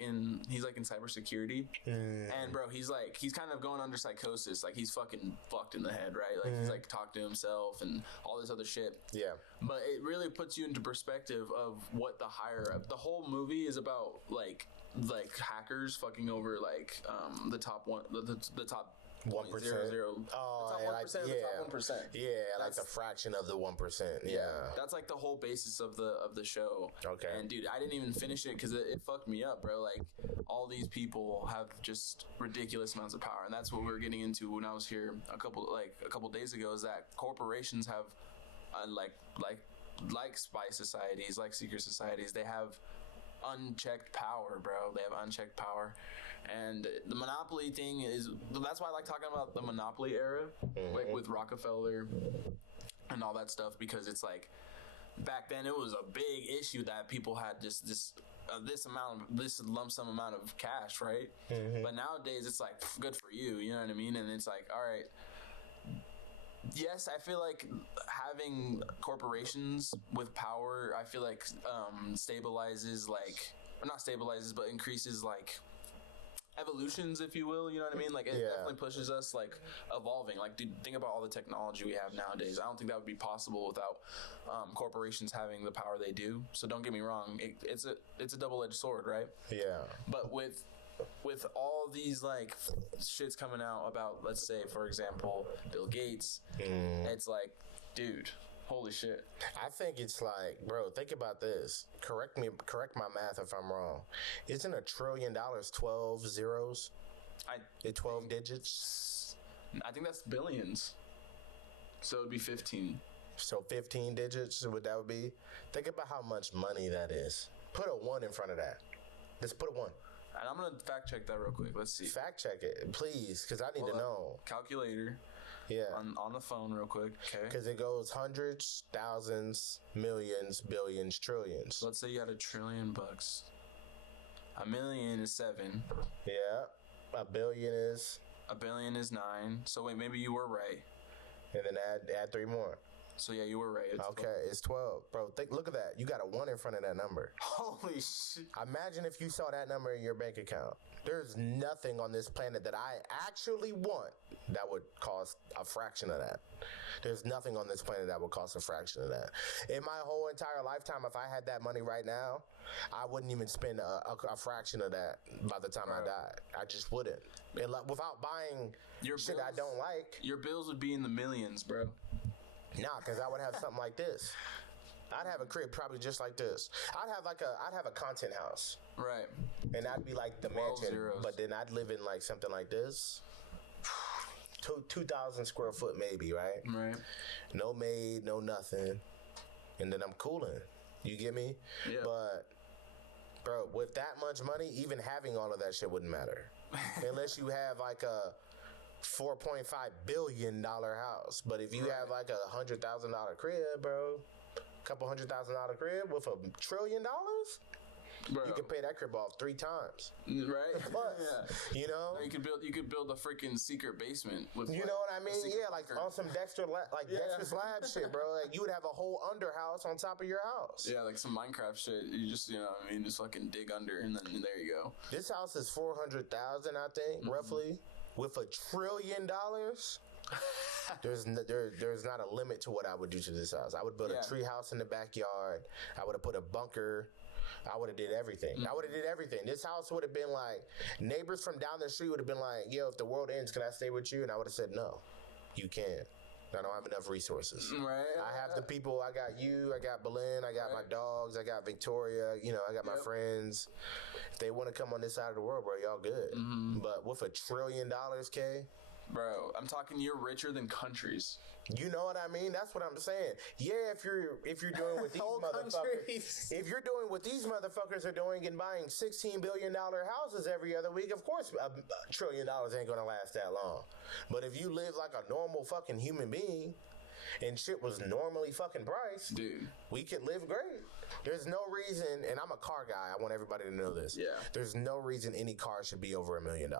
in cybersecurity, and bro, he's kind of going under psychosis. Like he's fucking fucked in the head, right? Like he's like talking to himself and all this other shit. Yeah. But it really puts you into perspective of what the whole movie is about, like hackers fucking over the top 1%. Oh, the top 1% of the top 1%. Yeah, that's like a fraction of the 1%. Yeah, that's like the whole basis of the show. Okay. And dude, I didn't even finish it because it fucked me up, bro. Like all these people have just ridiculous amounts of power, and that's what we were getting into when I was here a couple days ago. Is that corporations have like spy societies, like secret societies, they have unchecked power, bro. They have unchecked power. And the monopoly thing that's why I like talking about the monopoly era, like with Rockefeller and all that stuff, because it's like back then it was a big issue that people had just this lump sum amount of cash, right? But nowadays it's like good for you, you know what I mean? And it's like, all right, yes, I feel like having corporations with power, I feel like stabilizes, or not stabilizes, but increases evolutions, if you will. You know what I mean? Like it definitely pushes us evolving. Like, dude, think about all the technology we have nowadays. I don't think that would be possible without corporations having the power they do. So don't get me wrong, it's a double-edged sword, right? Yeah. But with all these shits coming out about, let's say, for example, Bill Gates, it's like, dude, holy shit. I think it's like, bro, think about this. Correct my math if I'm wrong. Isn't $1 trillion 12 zeros? 12 digits? I think that's billions. So it'd be 15. So 15 digits, what that would be? Think about how much money that is. Put a 1 in front of that. Let's put a 1. And I'm going to fact check that real quick. Let's see. Fact check it, please, because I need to know. Calculator. Yeah. On the phone real quick. Okay. Because it goes hundreds, thousands, millions, billions, trillions. Let's say you had $1 trillion. $1 million is 7. Yeah. $1 billion is? $1 billion is 9. So wait, maybe you were right. And then add 3 more. So yeah, you were right. It's 12. It's 12. Bro, look at that. You got a 1 in front of that number. Holy shit. Imagine if you saw that number in your bank account. There's nothing on this planet that I actually want that would cost a fraction of that. There's nothing on this planet that would cost a fraction of that. In my whole entire lifetime, if I had that money right now, I wouldn't even spend a fraction of that by the time I died. I just wouldn't. Without buying shit I don't like. Your bills would be in the millions, bro. Nah, because I would have something like this. I'd have a crib probably just like this. I'd have a content house. Right. And I'd be like the mansion. Zeros. But then I'd live in something like this. 2,000 square foot maybe, right? Right. No maid, no nothing. And then I'm cooling. You get me? Yeah. But, bro, with that much money, even having all of that shit wouldn't matter. Unless you have a $4.5 billion house. But if you have a $100,000 crib, bro, couple $100,000 crib with $1 trillion, bro, you can pay that crib off 3 times, right? Plus, yeah. You know, you could build a freaking secret basement with, you know what I mean? Yeah, on some Dexter Dexter's Lab shit, bro. You would have a whole under house on top of your house. Yeah, some Minecraft shit. You just, just fucking dig under, and then there you go. This house is 400,000, I think, roughly, with $1 trillion. There's not a limit to what I would do to this house. I would build a tree house in the backyard. I would have put a bunker. I would have did everything. I would have did everything. This house would have been neighbors from down the street would have been like, yo, if the world ends, can I stay with you? And I would have said, no, you can't. I don't have enough resources. Right. I have the people. I got you. I got Belen. I got my dogs. I got Victoria. You know, I got my friends. If they want to come on this side of the world, bro, y'all good. But with $1 trillion, K, Bro, I'm talking you're richer than countries. you know what I mean? That's what I'm saying. Yeah, if you're doing what these Whole motherfuckers, countries. if you're doing what these motherfuckers are doing and buying $16 billion houses every other week, of course $1 trillion ain't gonna last that long. But if you live like a normal fucking human being and shit was normally fucking priced, Dude. we could live great. There's no reason, and I'm a car guy. I want everybody to know this. Yeah. There's no reason any car should be over $1 million.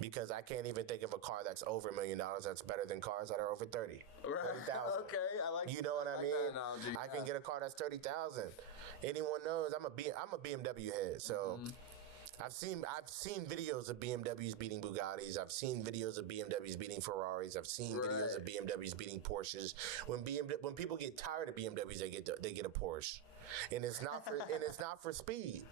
Because I can't even think of a car that's over $1 million that's better than cars that are over 30. Right. 30,000. Okay, I like. You know what I like mean? that analogy. I can get a car that's 30,000. Anyone knows I'm a BMW head, so I've seen videos of BMWs beating Bugattis. I've seen videos of BMWs beating Ferraris. I've seen videos of BMWs beating Porsches. When people get tired of BMWs, they get a Porsche, and it's not for speed.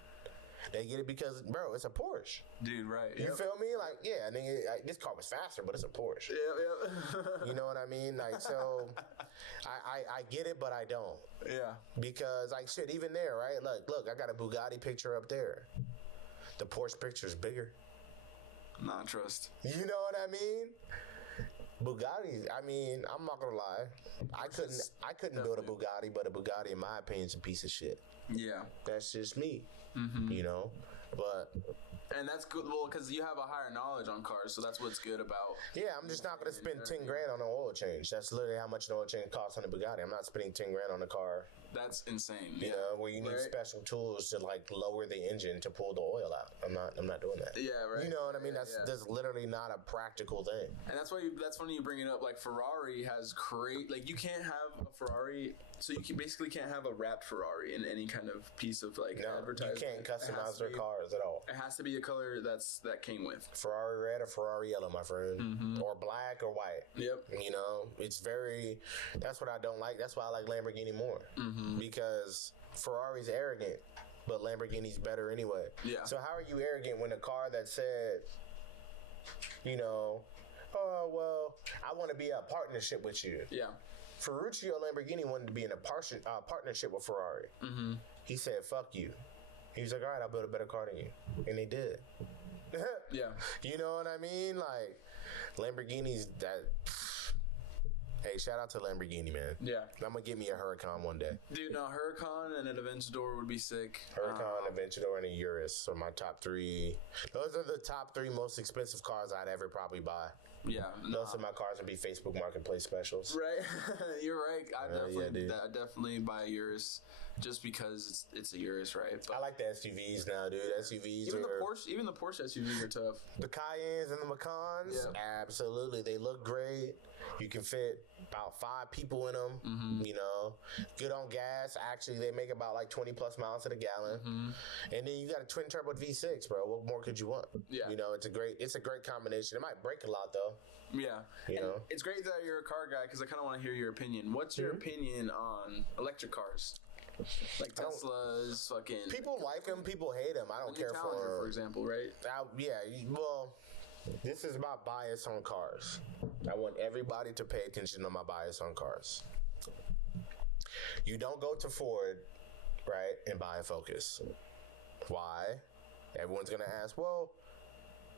They get it because, bro, it's a Porsche. Dude, right. You feel me? Like, yeah, I mean, this car was faster, but it's a Porsche. Yep. You know what I mean? Like, so I get it, but I don't. Yeah. Because, like, shit, even there, right? Look, I got a Bugatti picture up there. The Porsche picture's bigger. Not trust. You know what I mean? Bugatti, I mean, I'm not gonna lie. I couldn't build a Bugatti, but a Bugatti, in my opinion, is a piece of shit. Yeah. That's just me. You know? But And that's good, well, because you have a higher knowledge on cars, so that's what's good about. yeah, I'm just not gonna spend 10 grand on an oil change. That's literally how much an oil change costs on a Bugatti. I'm not spending 10 grand on a car, That's insane. you know, where you need special tools to like lower the engine to pull the oil out. I'm not doing that. Yeah, right. You know what I mean? That's Yeah. literally not a practical thing. And that's why that's funny you bring it up. Like Ferrari has like you can't have a Ferrari, so you basically can't have a wrapped Ferrari in any kind of piece of like No, you advertising. can't customize their cars at all. It has to be a color that came with. Ferrari red or Ferrari yellow, my friend, or black or white. Yep. You know, that's what I don't like. That's why I like Lamborghini more, because Ferrari's arrogant, but Lamborghini's better anyway. Yeah. So how are you arrogant when a car that said, you know, oh well, I want to be a partnership with you. Yeah. Ferruccio Lamborghini wanted to be in a partnership with Ferrari. He said, "Fuck you." He was like, "All right, I'll build a better car than you," and they did. Yeah. You know what I mean? Like Lamborghinis that. Hey, shout out to Lamborghini, man. Yeah. I'm gonna get me a Huracan one day. Dude, no, Huracan and an Aventador would be sick. Huracan, Aventador, and a Urus are my top three. Those are the top three most expensive cars I'd ever probably buy. Yeah. Most of my cars would be Facebook Marketplace specials. Right. You're right. I dude. definitely buy a Urus just because it's a Urus, right? But I like the SUVs now, dude. SUVs even the Porsche SUVs are tough. The Cayennes and the Macans, absolutely. They look great. You can fit about 5 people in them. You know, good on gas. Actually, they make about like 20 plus miles to the gallon. And then you got a twin turbo V6, bro. What more could you want? Yeah. You know, it's a great combination. It might break a lot though. Yeah. You know, it's great that you're a car guy because I kind of want to hear your opinion. What's your opinion on electric cars? Like Teslas, fucking. people like them, people hate them. I don't care Challenger, for example, right? Well, this is my bias on cars. I want everybody to pay attention to my bias on cars. You don't go to Ford, right, and buy a Focus. Why? Everyone's gonna ask, well,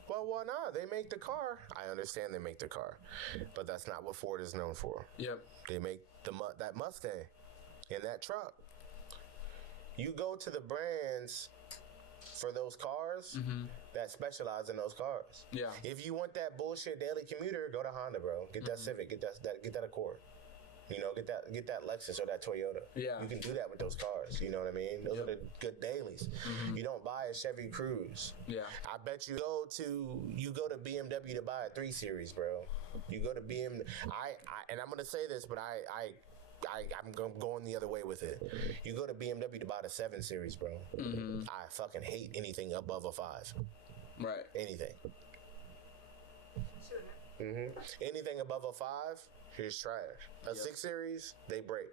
why not? They make the car. I understand they make the car, but that's not what Ford is known for. Yep. They make that Mustang and that truck. You go to the brands for those cars that specialize in those cars. Yeah. If you want that bullshit daily commuter, go to Honda, bro. Get that Civic. Get that Accord. You know, get that Lexus or that Toyota. Yeah. You can do that with those cars. You know what I mean? Those are the good dailies. You don't buy a Chevy Cruze. Yeah. I bet you go to BMW to buy a 3 Series, bro. You go to BMW. And I'm gonna say this, but I'm going the other way with it. You go to BMW to buy the 7 Series, bro. I fucking hate anything above a 5. Right. Anything. Anything above a 5, here's trash. A 6 Series, they break.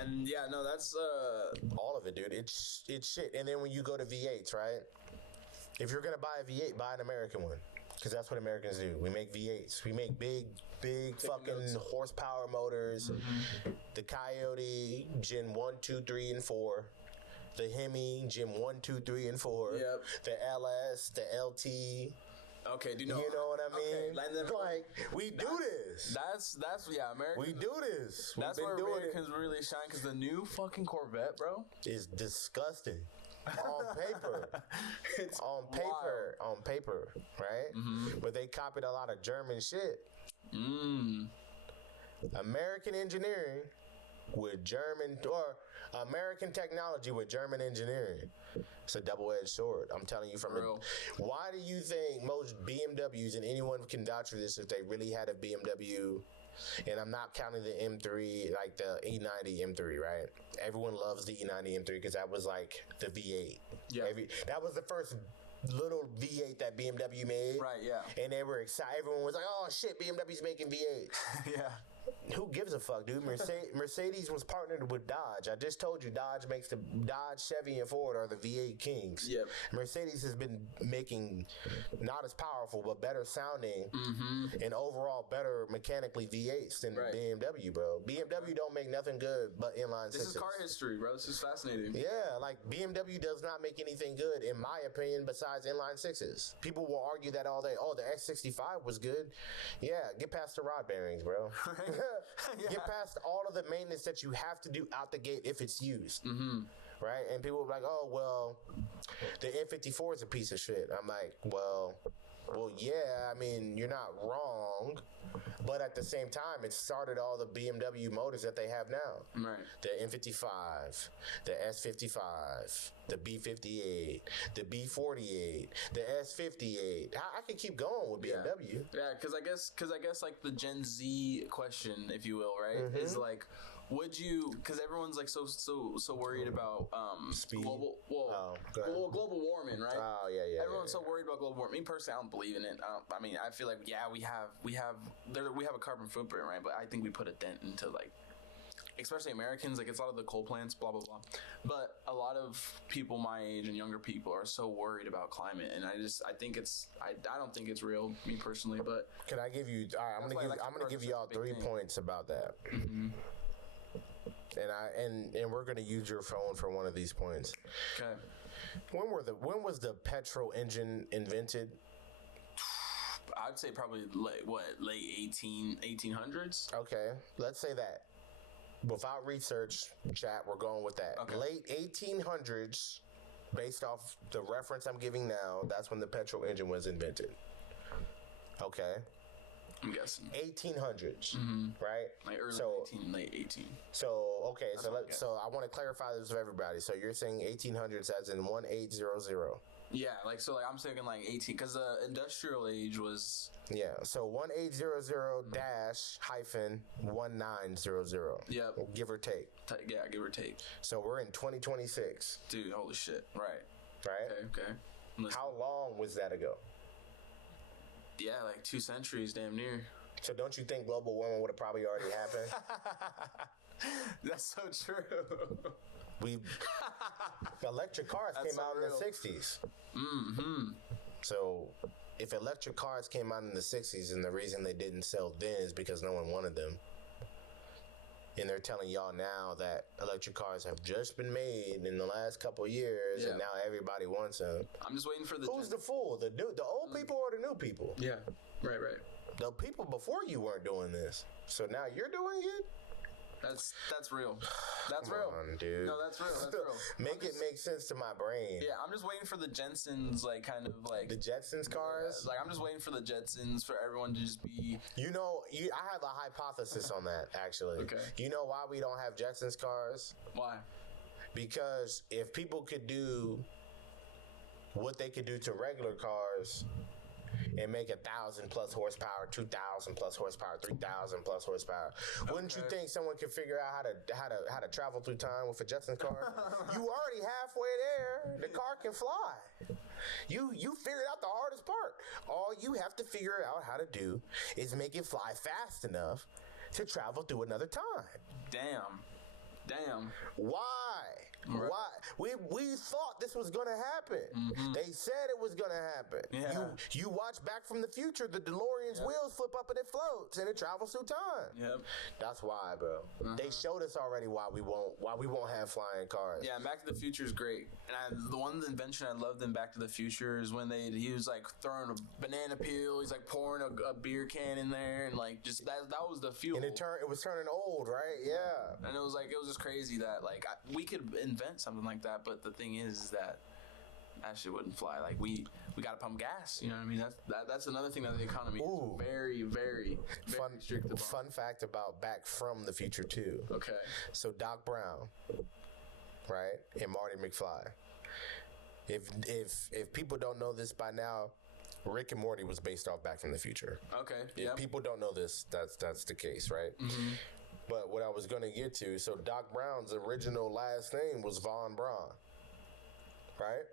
And yeah, no, that's all of it, dude. It's shit. And then when you go to V8s, right? If you're gonna buy a V8, buy an American one. Because that's what Americans do. We make V8s. We make big fucking horsepower motors. The Coyote, Gen 1, 2, 3, and 4. The Hemi, Gen 1, 2, 3, and 4. Yep. The LS, the LT. Okay, do you know? You know what I mean? Okay, like, we do this. That's yeah, Americans. We do this. That's We've where been doing Americans really shine, because the new fucking Corvette, bro. It's disgusting. On paper. It's on paper, right? But they copied a lot of German shit. American engineering with German, or American technology with German engineering. It's a double-edged sword. I'm telling you from Real. Why do you think most BMWs, and anyone can vouch for this if they really had a BMW, and I'm not counting the M3, like the E90 M3, right? Everyone loves the E90 M3 because that was like the V8. Yeah. That was the first little V8 that BMW made. Right, yeah. And they were excited. Everyone was like, oh shit, BMW's making V8. Yeah. Who gives a fuck, dude? Mercedes was partnered with Dodge. I just told you Dodge makes the Dodge, Chevy, and Ford are the V8 kings. Yep. Mercedes has been making not as powerful but better sounding and overall better mechanically V8s than BMW, bro. BMW don't make nothing good but inline This sixes. is car history, bro. This is fascinating. Yeah, like BMW does not make anything good, in my opinion, besides inline sixes. People will argue that all day. Oh, the X65 was good. Yeah, get past the rod bearings, bro. Yeah. Get past all of the maintenance that you have to do out the gate if it's used. Right? And people are like, oh, well, the N54 is a piece of shit. I'm like, well, yeah, I mean, you're not wrong. But at the same time, it started all the BMW motors that they have now. Right. The N55, the S55, the B58, the B48, the S58. I can keep going with BMW. Yeah, because I guess like the Gen Z question, if you will, right, is like, would you? Because everyone's like so worried about Speed. global global warming, right? Oh yeah. Everyone's so worried about global warming. Me personally, I don't believe in it. I mean, I feel like we have a carbon footprint, right? But I think we put a dent into, like, especially Americans. Like, it's a lot of the coal plants, blah blah blah. But a lot of people my age and younger people are so worried about climate, and I don't think it's real, me personally. But can I give you? All right, I'm gonna give y'all 3 points about that. And we're gonna use your phone for one of these points. Okay. When was the petrol engine invented? I'd say probably late 1800s. Okay, let's say that. Without research, chat, we're going with that. Okay. Late 1800s, based off the reference I'm giving now, that's when the petrol engine was invented. Okay. I'm guessing 1800s, right? like early 18, late 18. So okay, That's so what I'm guessing. I want to clarify this for everybody. So you're saying 1800s as in 1800. Yeah, like so, like I'm thinking like 18, because the industrial age was Yeah, so 1800 dash hyphen 1900. Yep. Give or take. Yeah, give or take. So we're in 2026, Dude, holy shit! Right. right? Okay. Listen. How long was that ago? Yeah, like 2 centuries, damn near. So don't you think global warming would have probably already happened? That's so true. Electric cars That's came so out in real. the 60s. So if electric cars came out in the 60s and the reason they didn't sell then is because no one wanted them, and they're telling y'all now that electric cars have just been made in the last couple of years, Yeah. and now everybody wants them. I'm just waiting for the. Who's the fool? The old people or the new people? Yeah. Right. The people before you weren't doing this, so now you're doing it. That's real. That's Come real. on, dude. No, that's real. That's real. Make it make sense to my brain. Yeah, I'm just waiting for the Jetsons, like, kind of like The Jetsons cars. Like, I'm just waiting for the Jetsons for everyone to just be. You know, I have a hypothesis on that, actually. Okay. You know why we don't have Jetsons cars? Why? Because if people could do what they could do to regular cars and make 1,000 plus horsepower, 2,000 plus horsepower, 3,000 plus horsepower, wouldn't you think someone could figure out how to travel through time with a Jetsons car? You already halfway there. The car can fly. You figured out the hardest part. All you have to figure out how to do is make it fly fast enough to travel through another time. Damn. Why? Right. Why? We thought this was gonna happen. They said it was gonna happen. Yeah. You watch Back from the Future, the DeLorean's wheels flip up and it floats and it travels through time. Yep. That's why, bro. They showed us already why we won't have flying cars. Yeah, and Back to the Future is great. And the one invention I loved in Back to the Future is when he was like throwing a banana peel. He's like pouring a beer can in there, and like just that was the fuel. And it was turning old, right? Yeah. And it was just crazy that we could invent something like that, but the thing is that shit wouldn't fly. Like we gotta pump gas. You know what I mean? That's another thing that the economy is very, very, very strict about. Fun fact about Back from the Future too. Okay. So Doc Brown, right, and Marty McFly. If people don't know this by now, Rick and Morty was based off Back from the Future. Okay. If people don't know this, that's the case, right? Mm-hmm. But what I was going to get to, so Doc Brown's original last name was Von Braun, right?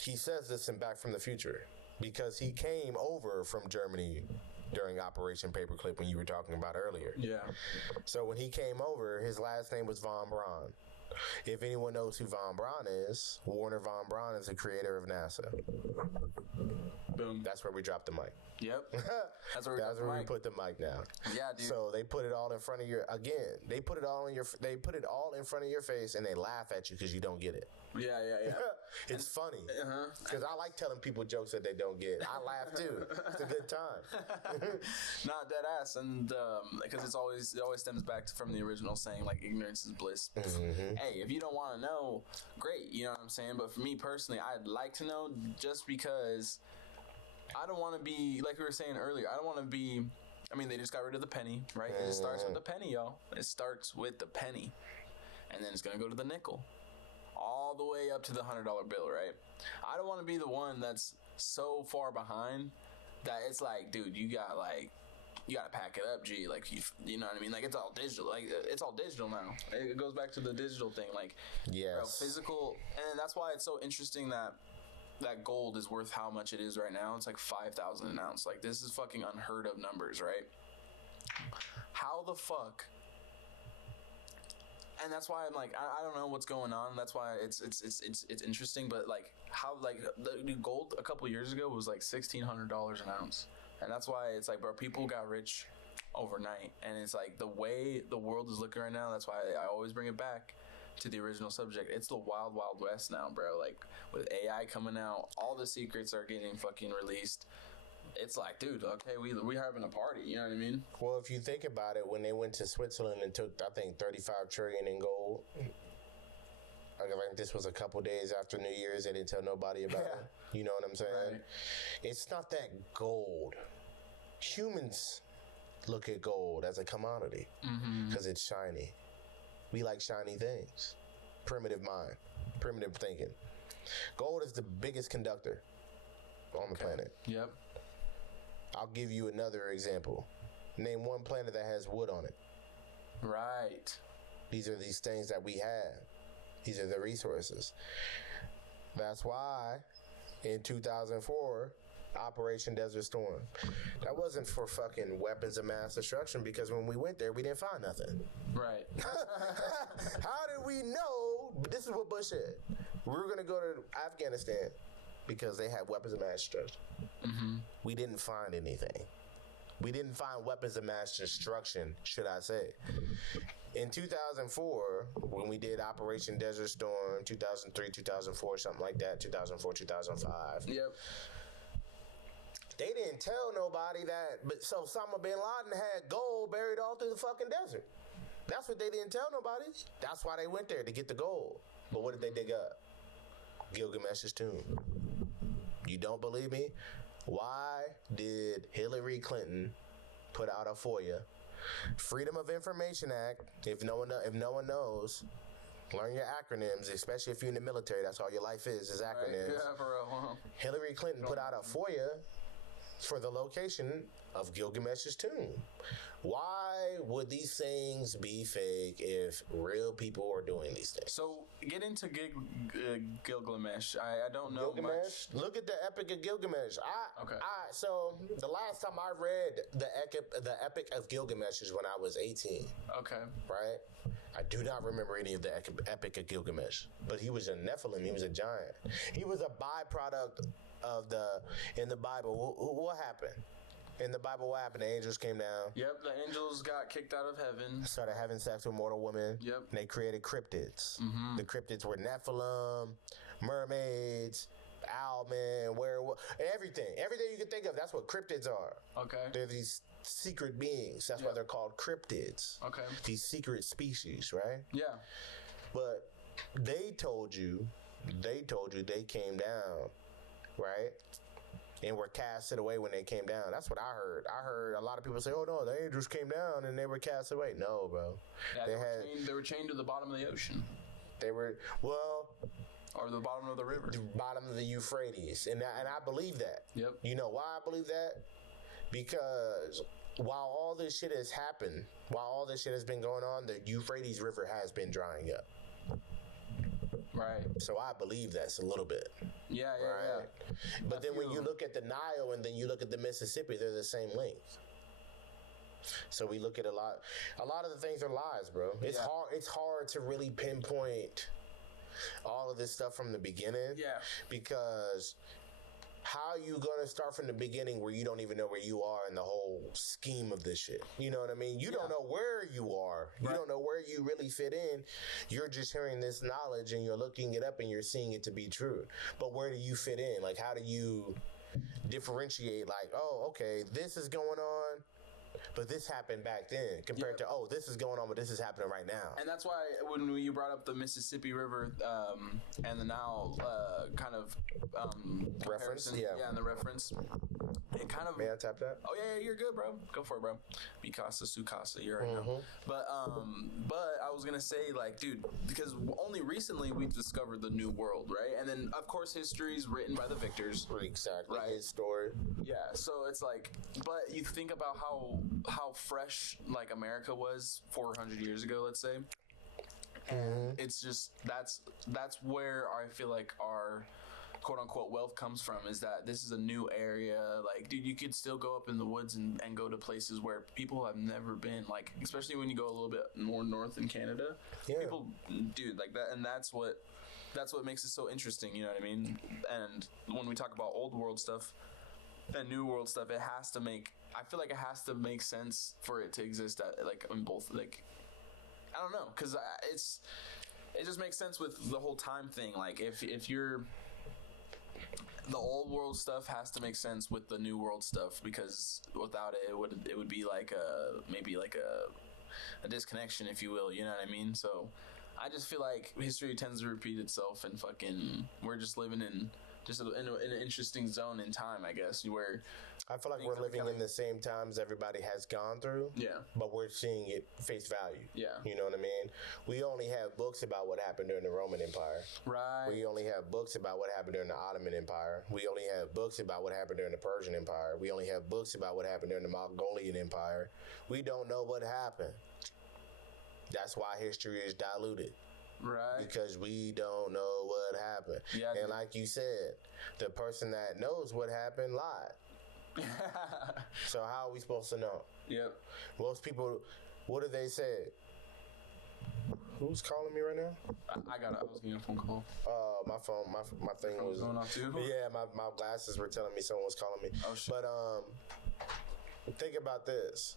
He says this in Back from the Future because he came over from Germany during Operation Paperclip when you were talking about earlier. Yeah. So when he came over, his last name was Von Braun. If anyone knows who Von Braun is, Warner Von Braun is the creator of NASA. Boom. That's where we dropped the mic. Yep. That's where we put the mic down. Yeah, dude. So they put it all in front of they put it all in front of your face and they laugh at you because you don't get it. Yeah. It's funny because I like telling people jokes that they don't get. I laugh too. It's a good time. Not dead ass, and because it always stems back from the original saying like ignorance is bliss. Mm-hmm. Hey, if you don't want to know, great. You know what I'm saying. But for me personally, I'd like to know just because I don't want to be like we were saying earlier. I don't want to be. I mean, they just got rid of the penny, right? It just starts with the penny, y'all. It starts with the penny, and then it's gonna go to the nickel, all the way up to the $100 bill, right? I don't want to be the one that's so far behind that it's like, dude, you gotta pack it up, G. Like, you know what I mean? Like, it's all digital. Like, it's all digital now. It goes back to the digital thing. Like, yes. Bro, physical, and that's why it's so interesting that gold is worth how much it is right now. It's like 5,000 an ounce. Like, this is fucking unheard of numbers, right? How the fuck? And that's why I'm like, I don't know what's going on. That's why it's interesting. But like, how like the gold a couple years ago was like $1,600 an ounce, and that's why it's like, bro, people got rich overnight. And it's like the way the world is looking right now. That's why I always bring it back to the original subject. It's the wild, wild west now, bro. Like with AI coming out, all the secrets are getting fucking released. It's like, dude, okay, we're having a party. You know what I mean? Well, if you think about it, when they went to Switzerland and took, I think, 35 trillion in gold. I think this was a couple days after New Year's. They didn't tell nobody about it. You know what I'm saying? Right. It's not that gold. Humans look at gold as a commodity because it's shiny. We like shiny things. Primitive mind, primitive thinking. Gold is the biggest conductor on the planet. Yep. I'll give you another example. Name one planet that has wood on it. Right. These are these things that we have. These are the resources. That's why in 2004, Operation Desert Storm, that wasn't for fucking weapons of mass destruction, because when we went there, we didn't find nothing. Right. How did we know? This is what Bush said. We were going to go to Afghanistan because they had weapons of mass destruction. We didn't find anything. We didn't find weapons of mass destruction, should I say. In 2004, when we did Operation Desert Storm, 2003, 2004, something like that, 2004, 2005. Yep. They didn't tell nobody that, but so Osama bin Laden had gold buried all through the fucking desert. That's what they didn't tell nobody. That's why they went there, to get the gold. But what did they dig up? Gilgamesh's tomb. You don't believe me? Why did Hillary Clinton put out a FOIA, Freedom of Information Act? If no one knows, learn your acronyms, especially if you're in the military. That's all your life is acronyms. Right. Yeah, for real. Hillary Clinton put out a FOIA for the location of Gilgamesh's tomb. Why would these things be fake if real people are doing these things? So get into Gilgamesh. I don't know Gilgamesh. much. Look at the Epic of Gilgamesh. Okay. So the last time I read the Epic of Gilgamesh is when I was 18. Okay. Right. I do not remember any of the Epic of Gilgamesh, but he was a Nephilim. He was a giant. He was a byproduct of in the Bible. What happened? In the Bible, what happened? The angels came down. Yep, the angels got kicked out of heaven. Started having sex with mortal women. Yep. And they created cryptids. Mm-hmm. The cryptids were Nephilim, mermaids, owlmen, werewolf, everything. Everything you can think of. That's what cryptids are. Okay. They're these secret beings. That's why they're called cryptids. Okay. These secret species, right? Yeah. But they told you they came down, right? And were casted away when they came down. That's what I heard. I heard a lot of people say, "Oh no, the angels came down and they were cast away." No, bro. Yeah, they were chained to the bottom of the ocean. They were or the bottom of the river. The bottom of the Euphrates, and I believe that. Yep. You know why I believe that? Because while all this shit has happened, while all this shit has been going on, the Euphrates River has been drying up. Right. So I believe that's a little bit. Yeah. But then when you look at the Nile and then you look at the Mississippi, they're the same length. So we look at a lot of the things are lies, bro. It's hard to really pinpoint all of this stuff from the beginning. Yeah. Because how are you going to start from the beginning where you don't even know where you are in the whole scheme of this shit? You know what I mean? You don't know where you are. You don't know where you really fit in. You're just hearing this knowledge and you're looking it up and you're seeing it to be true. But where do you fit in? Like, how do you differentiate? Like, oh, okay, this is going on, but this happened back then compared to, oh, this is going on, but this is happening right now. And that's why when you brought up the Mississippi River and the Nile kind of reference, and the reference, it kind of. May I tap that? Oh yeah, you're good, bro. Go for it, bro. Mikasa, Sukasa, you already know. But I was gonna say, like, dude, because only recently we discovered the New World, right? And then of course history is written by the victors. Exactly. Right. His story. Yeah. So it's like, but you think about how fresh like America was 400 years ago, let's say. And it's just that's where I feel like our quote unquote wealth comes from, is that this is a new area. Like, dude, you could still go up in the woods and go to places where people have never been, like, especially when you go a little bit more north in Canada. People, dude, like that. And that's what makes it so interesting, you know what I mean? And when we talk about old world stuff and new world stuff, I feel like it has to make sense for it to exist at, like, in both, like, I don't know, because it just makes sense with the whole time thing. Like, if you're, the old world stuff has to make sense with the new world stuff, because without it, it would be like maybe like a disconnection, if you will, you know what I mean? So I just feel like history tends to repeat itself, and fucking we're just living in an interesting zone in time, I guess, where I feel like we're living in the same times everybody has gone through. Yeah. But we're seeing it face value. Yeah. You know what I mean? We only have books about what happened during the Roman Empire. Right. We only have books about what happened during the Ottoman Empire. We only have books about what happened during the Persian Empire. We only have books about what happened during the Mongolian Empire. We don't know what happened. That's why history is diluted. Right. Because we don't know what happened. Yeah, and like you said, the person that knows what happened lied. So how are we supposed to know? Yep. Most people, what do they say? Who's calling me right now? I was getting a phone call. My phone, my thing was going off too. Yeah, my glasses were telling me someone was calling me. Oh shit. But think about this.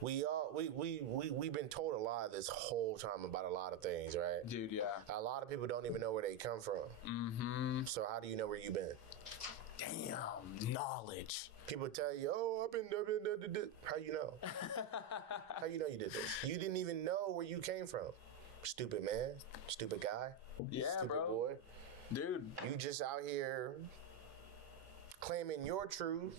We've been told a lie this whole time about a lot of things, right? Dude, yeah. A lot of people don't even know where they come from. Mm-hmm. So how do you know where you've been? Damn, knowledge. People tell you, oh, I've been. How you know? How you know you did this? You didn't even know where you came from. Stupid man. Stupid guy. Yeah, stupid bro. Boy. Dude. You just out here claiming your truth,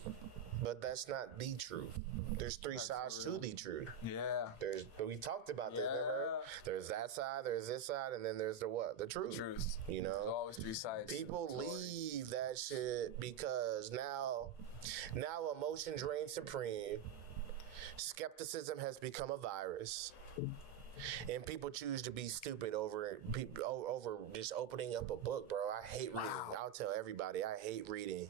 but that's not the truth. There's three sides to the truth. Yeah. But we talked about this, remember? There's that side, there's this side, and then there's the what? The truth. Truth. You know? There's always three sides. People leave that shit because now emotions reign supreme. skepticism has become a virus. And people choose to be stupid over just opening up a book, bro. I hate reading. I'll tell everybody, I hate reading.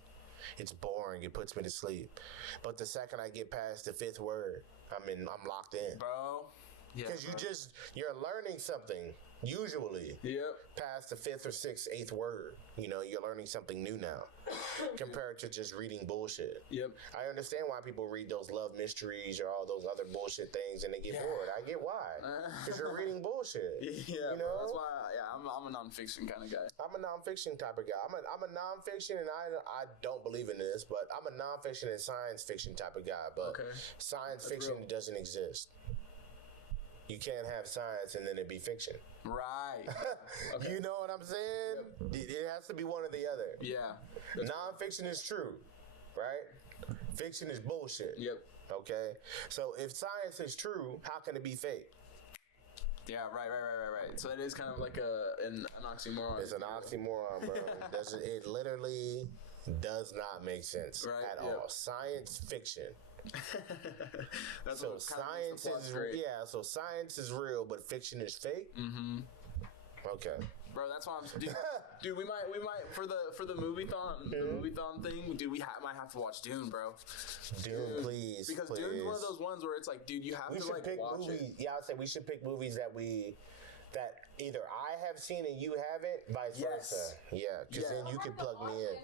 It's boring. It puts me to sleep. But the second I get past the fifth word, I'm locked in. Bro. Because you're learning something, usually. Yep. Past the fifth or sixth, eighth word. You know, you're learning something new now. Compared to just reading bullshit. Yep. I understand why people read those love mysteries or all those other bullshit things and they get bored. I get why. Because you're reading bullshit. Yeah, you know? That's why, I'm a nonfiction kind of guy. I'm a nonfiction type of guy. I'm a nonfiction, and I don't believe in this, but I'm a nonfiction and science fiction type of guy. But science fiction doesn't exist. You can't have science and then it be fiction. Right. Okay. You know what I'm saying? Yep. It has to be one or the other. Yeah. Nonfiction is true, right? Fiction is bullshit. Yep. Okay? So if science is true, how can it be fake? Yeah, right. So it is kind of like an oxymoron. It's an oxymoron, bro. It literally does not make sense at all. Science fiction. That's so what science is real. Yeah, so science is real, but fiction is fake. Mm-hmm. Okay. Bro, that's why dude. We might for the movie-thon, the movie-thon thing, dude. We might have to watch Dune, bro. Dune, please, because Dune's one of those ones where it's like, dude, you have to like watch it. Yeah, I'd say we should pick movies that either I have seen and you haven't, vice versa. Yeah, because then you can plug me in.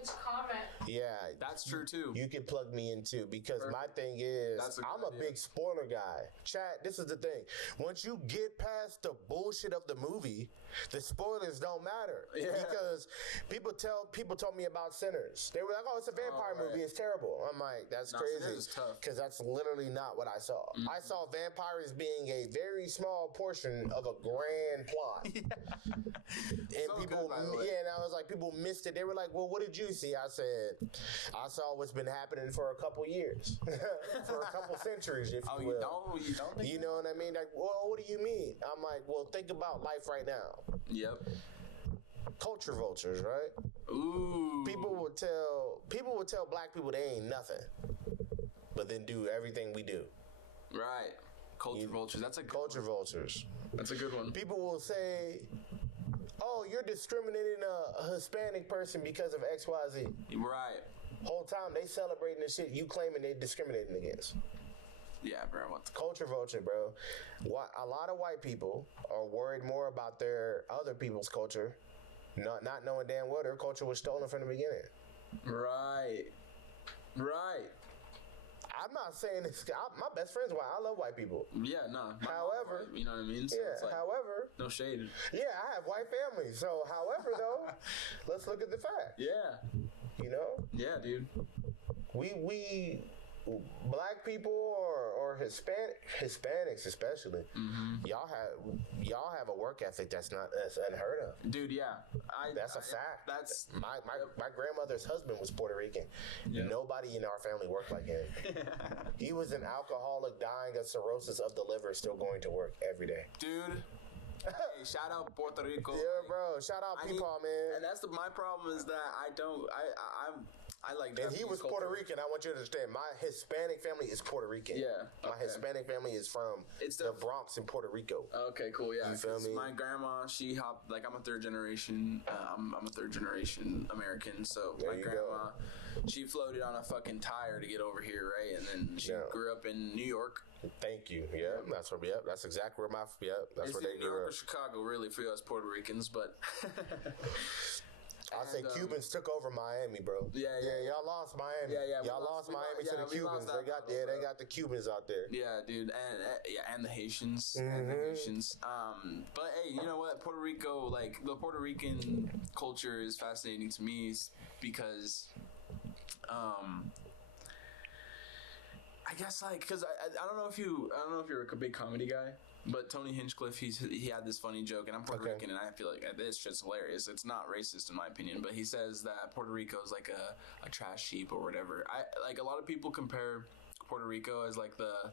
Yeah, that's true too. You can plug me in too, because my thing is, I'm a big spoiler guy. Chat, this is the thing. Once you get past the bullshit of the movie, the spoilers don't matter. Yeah. Because people told me about Sinners. They were like, "Oh, it's a vampire movie. It's terrible." I'm like, "That's crazy," because that's literally not what I saw. Mm-hmm. I saw vampires being a very small portion of a grand plot. And people, and I was like, people missed it. They were like, "Well, what did you see?" I said, "I saw what's been happening for a couple years, for a couple centuries, if you will." You don't think you know what I mean? Like, well, what do you mean? I'm like, well, think about life right now. Yep. Culture vultures, right? Ooh. People will tell black people they ain't nothing, but then do everything we do. Right. Culture vultures. That's a good culture one. Vultures. That's a good one. People will say, "Oh, you're discriminating a Hispanic person because of XYZ." Right. Whole time they celebrating the shit you claiming they discriminating against. Yeah, bro. What the culture vulture, bro? A lot of white people are worried more about their other people's culture, not knowing damn well their culture was stolen from the beginning. Right. I'm not saying this. My best friend's white. I love white people. Yeah, no. However, you know what I mean. So yeah. It's like, however, no shade. Yeah, I have white family. So, however, though, let's look at the fact. Yeah. You know. Yeah, dude. We black people or Hispanics especially, y'all have a work ethic that's unheard of. Dude, yeah. That's a fact. That's my grandmother's husband was Puerto Rican. Yep. Nobody in our family worked like him. He was an alcoholic dying of cirrhosis of the liver, still going to work every day. Dude. Hey, shout out Puerto Rico. Yeah, bro. Shout out Peepaw, man. And that's my problem is that I like that. And he was Puerto Rican. I want you to understand. My Hispanic family is Puerto Rican. Yeah. My Hispanic family is from the Bronx in Puerto Rico. Okay, cool. Yeah. You feel me? My grandma, she hopped, like, I'm a third generation. I'm a third generation American. So my grandma, she floated on a fucking tire to get over here, right? And then she grew up in New York. Thank you. Yeah, that's where. Yeah, that's exactly where that's where they grew up. Chicago, really, for us Puerto Ricans, but. I say Cubans took over Miami, bro. Yeah. Y'all lost Miami. Yeah. Y'all lost Miami to the Cubans. They got the Cubans out there. Yeah, dude, and the Haitians, and the Haitians. But hey, you know what? Puerto Rico, like the Puerto Rican culture is fascinating to me because, I guess like because I don't know if you're a big comedy guy. But Tony Hinchcliffe, he had this funny joke, and I'm Puerto Rican, and I feel like this shit's hilarious. It's not racist in my opinion, but he says that Puerto Rico is like a trash heap or whatever. Like a lot of people compare Puerto Rico as like the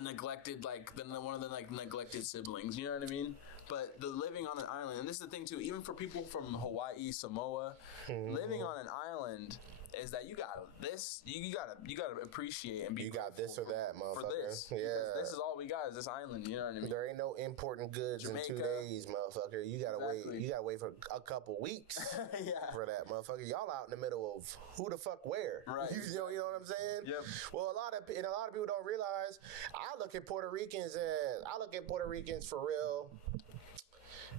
neglected, like one of the like neglected siblings. You know what I mean? But the living on an island, and this is the thing too. Even for people from Hawaii, Samoa, living on an island. is that you gotta appreciate and be You got this or that, for motherfucker. this. Yeah. Because this is all we got is this island. You know what I mean? There ain't no importing goods Jamaica. in 2 days, motherfucker. You gotta Exactly. wait. You gotta wait for a couple weeks Yeah. for that, motherfucker. Y'all out in the middle of who the fuck where? Right. You know what I'm saying? Yep. Well, a lot of people don't realize. I look at Puerto Ricans for real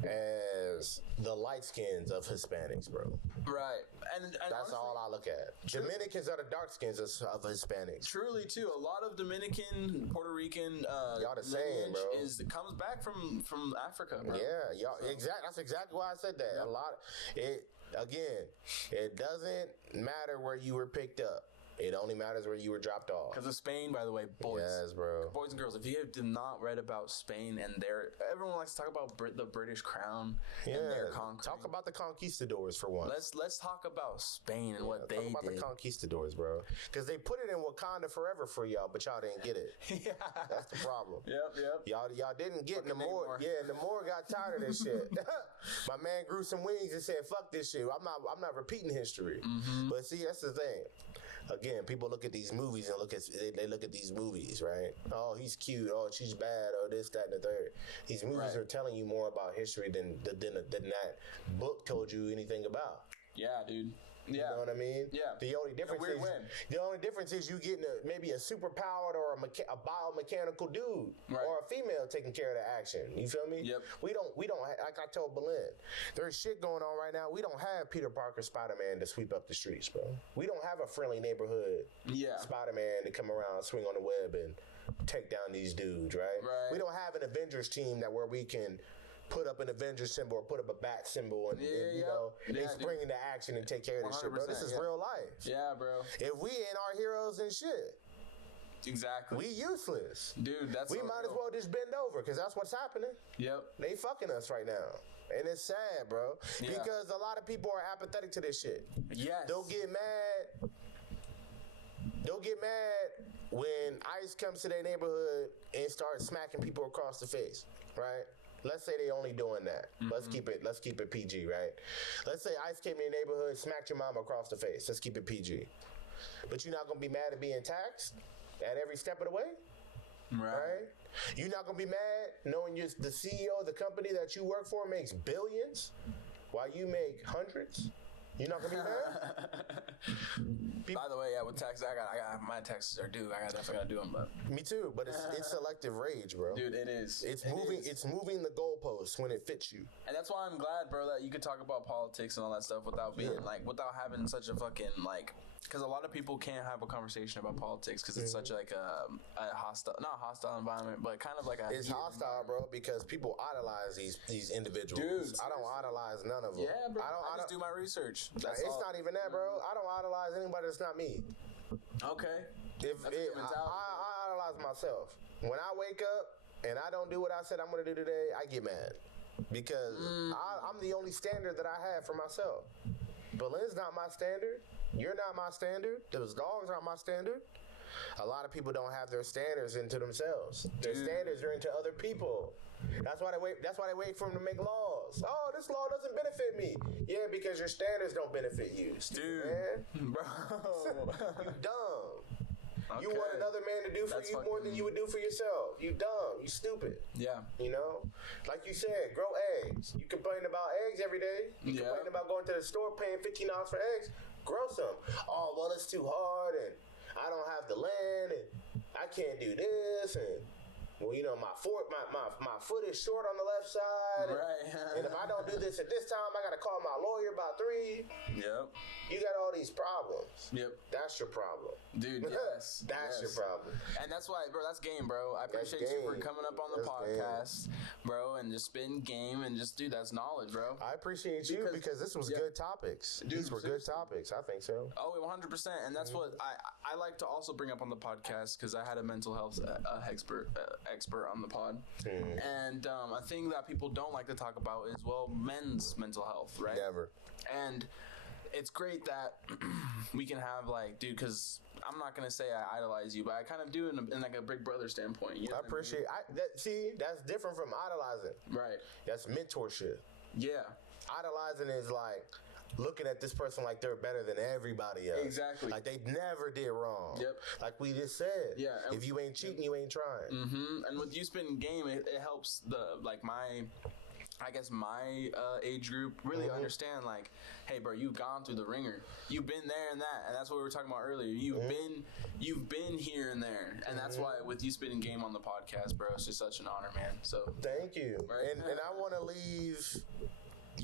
as the light skins of Hispanics, bro. Right. And That's honestly, all I look at. Dominicans are the dark skins of Hispanics. Truly, too, a lot of Dominican, Puerto Rican, Y'all the same, lineage bro. comes back from Africa, bro. Yeah, y'all That's exactly why I said that. It doesn't matter where you were picked up. It only matters where you were dropped off. Because of Spain, by the way, boys. Yes, bro. Boys and girls, if you have not read about Spain and everyone likes to talk about the British crown and their conquering. Talk about the conquistadors for once. Let's talk about Spain and what they Talk about did. the conquistadors, bro. Because they put it in Wakanda forever for y'all, but y'all didn't get it. Yeah. That's the problem. Yep. Y'all didn't get Fucking Namor. Namor. Yeah, Namor got tired of this shit. My man grew some wings and said, "Fuck this shit. I'm not repeating history." Mm-hmm. But see, that's the thing. Again, people look at these movies and they look at these movies, right? Oh, he's cute. Oh, she's bad. Oh, this, that, and the third. These movies are telling you more about history than that book told you anything about. Yeah, dude. Yeah. You know what I mean? Yeah. The only difference is you getting maybe a superpowered or a biomechanical dude or a female taking care of the action. You feel me? Yep. We don't like I told Belen, there's shit going on right now. We don't have Peter Parker Spider-Man to sweep up the streets, bro. We don't have a friendly neighborhood Spider-Man to come around, swing on the web and take down these dudes, right? We don't have an Avengers team where we can put up an Avengers symbol or put up a bat symbol and they spring into action and take care of this shit, bro. This is real life. Yeah, bro. If we ain't our heroes and shit, exactly, we useless, dude. We might as well just bend over because that's what's happening. Yep, they fucking us right now. And it's sad, bro, because a lot of people are apathetic to this shit. Yes. Don't get mad when ICE comes to their neighborhood and starts smacking people across the face, right? Let's say they only doing that. Mm-hmm. Let's keep it PG, right? Let's say ICE came in your neighborhood, smacked your mama across the face. Let's keep it PG. But you're not gonna be mad at being taxed at every step of the way, right? You're not gonna be mad knowing the CEO of the company that you work for makes billions while you make hundreds. You're not gonna be mad. By the way, with taxes, I got my taxes are due. I definitely gotta do them, but me too. But it's selective rage, bro. Dude, it is. It's moving the goalposts when it fits you. And that's why I'm glad, bro, that you could talk about politics and all that stuff without being without having such a fucking because a lot of people can't have a conversation about politics because it's such like a not hostile environment, but kind of like a. It's hostile, bro, because people idolize these individuals. Dude, I don't idolize none of them. Yeah, bro. I just do my research. It's not even that, bro. I don't idolize anybody that's not me. Okay. I idolize myself. When I wake up and I don't do what I said I'm going to do today, I get mad because I'm the only standard that I have for myself. Belen's not my standard. You're not my standard. Those dogs aren't my standard. A lot of people don't have their standards into themselves. Their standards are into other people. That's why they wait for them to make laws. Oh, this law doesn't benefit me. Yeah, because your standards don't benefit you, man. Bro. You dumb. Okay. You want another man to do for you more than you would do for yourself. You dumb. You stupid. Yeah. You know? Like you said, grow eggs. You complain about eggs every day. You complain about going to the store paying $15 for eggs. Grow some. Oh, well, it's too hard and I don't have the land and I can't do this and well, you know, my foot is short on the left side. Right. And if I don't do this at this time, I got to call my lawyer about 3. Yep. You got all these problems. Yep. That's your problem. Dude, yes. That's your problem. And that's why, bro, that's game, bro. I appreciate you for coming up on the podcast, bro, and just spitting game and just, dude, that's knowledge, bro. I appreciate you because this was good topics. Dude, these were good topics. I think so. Oh, 100%. And that's what I like to also bring up on the podcast because I had a mental health expert on the pod. And a thing that people don't like to talk about is, well, men's mental health, right? Never. And it's great that we can have dude, because I'm not gonna say I idolize you, but I kind of do in like a big brother standpoint. You know I appreciate that's different from idolizing. Right. That's mentorship. Yeah. Idolizing is like, looking at this person like they're better than everybody else. Exactly. Like they never did wrong. Yep. Like we just said. Yeah. If you ain't cheating, you ain't trying. Mm-hmm. And with you spitting game, it helps my age group really understand, like, hey, bro, you've gone through the ringer. You've been there and that, and that's what we were talking about earlier. You've been here and there, and that's why with you spitting game on the podcast, bro, it's just such an honor, man. So thank you. Right? And I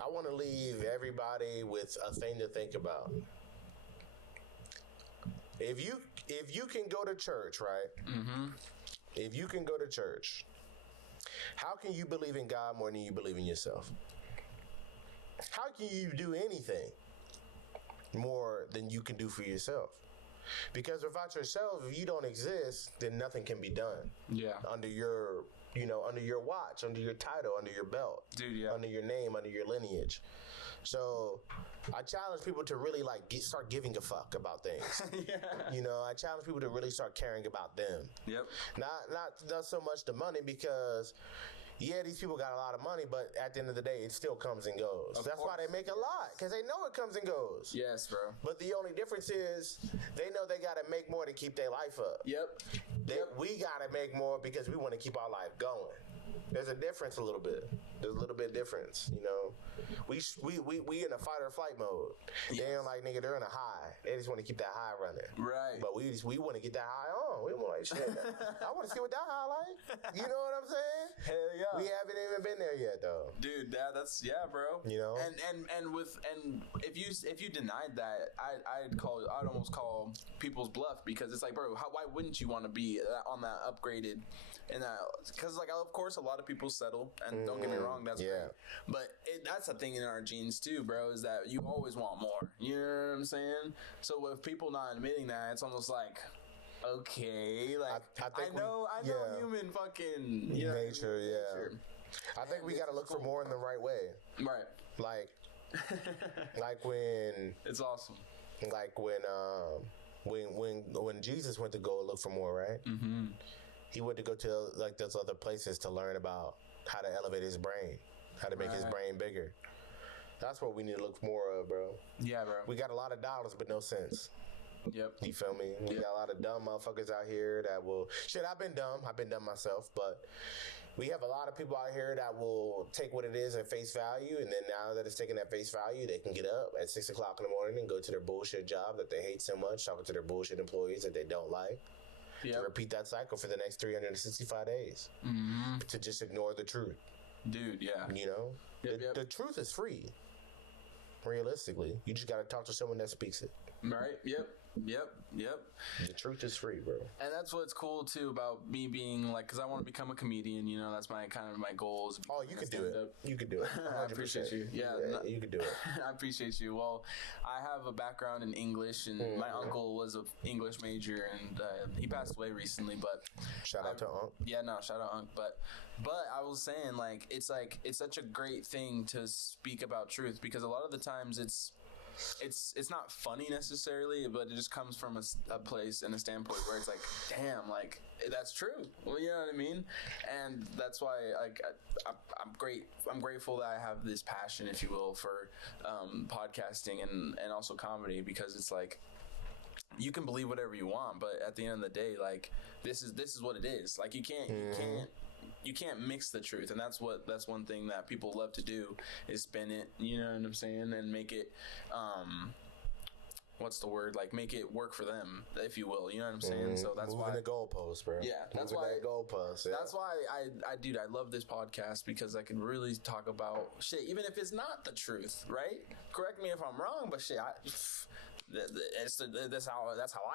want to leave everybody with a thing to think about. If you can go to church, right? Mm-hmm. If you can go to church, how can you believe in God more than you believe in yourself? How can you do anything more than you can do for yourself? Because without yourself, if you don't exist, then nothing can be done. Yeah. Under your watch, under your title, under your belt. Dude, yeah. Under your name, under your lineage. So I challenge people to really start giving a fuck about things. Yeah. You know, I challenge people to really start caring about them. Yep. Not so much the money, because these people got a lot of money, but at the end of the day, it still comes and goes. That's why they make a lot, because they know it comes and goes. Yes, bro. But the only difference is they know they got to make more to keep their life up. Yep. We got to make more because we want to keep our life going. There's a difference a little bit. There's a little bit of difference, you know. We in a fight or flight mode. Yes. They ain't like, nigga, they're in a high. They just want to keep that high running. Right. But we want to get that high on. We want like, shit. I want to see what that high like. You know what I'm saying? Hell yeah. We haven't even been there yet, though. Dude, that's bro. You know. And if you denied that, I'd almost call people's bluff, because it's like, bro, why wouldn't you want to be on that upgraded? And because of course a lot of people settle, and don't get me wrong, that's great. But that's a thing in our genes too, bro, is that you always want more. You know what I'm saying? So with people not admitting that, it's almost like, okay, like I know human fucking nature, nature. I think we got to look for more in the right way. Right. Like when it's awesome. Like when Jesus went to go look for more, right? Mm-hmm. He went to go to like those other places to learn about how to elevate his brain, how to make his brain bigger. That's what we need to look more of, bro. Yeah, bro. We got a lot of dollars, but no sense. Yep. You feel me? We got a lot of dumb motherfuckers out here that will... Shit, I've been dumb myself, but we have a lot of people out here that will take what it is at face value, and then now that it's taking at face value, they can get up at 6 o'clock in the morning and go to their bullshit job that they hate so much, talking to their bullshit employees that they don't like. Yep. To repeat that cycle for the next 365 days. Mm-hmm. To just ignore the truth. Dude, yeah. You know? The truth is free. Realistically. You just got to talk to someone that speaks it. Right? Yep. The truth is free, bro. And that's what's cool too about me being like, because I want to become a comedian. You know, that's my goals. Oh, you could do it. You could do it. I appreciate you. Yeah, you could do it. I appreciate you. Well, I have a background in English, and my uncle was an English major, and he passed away recently. But shout out to Unc. Yeah, no, shout out Unc. But I was saying, it's such a great thing to speak about truth, because a lot of the times it's not funny necessarily, but it just comes from a place and a standpoint where it's like, damn, like that's true. Well, you know what I mean? And that's why I'm grateful that I have this passion, if you will, for podcasting and also comedy, because it's like, you can believe whatever you want, but at the end of the day, like this is what it is. Like you can't mix the truth, and that's one thing that people love to do, is spin it, you know what I'm saying, and make it what's the word, like make it work for them, if you will, you know what I'm saying. So that's moving the goalposts, bro. Yeah, that's why I love this podcast, because I can really talk about shit, even if it's not the truth, right? Correct me if I'm wrong, but shit, that's how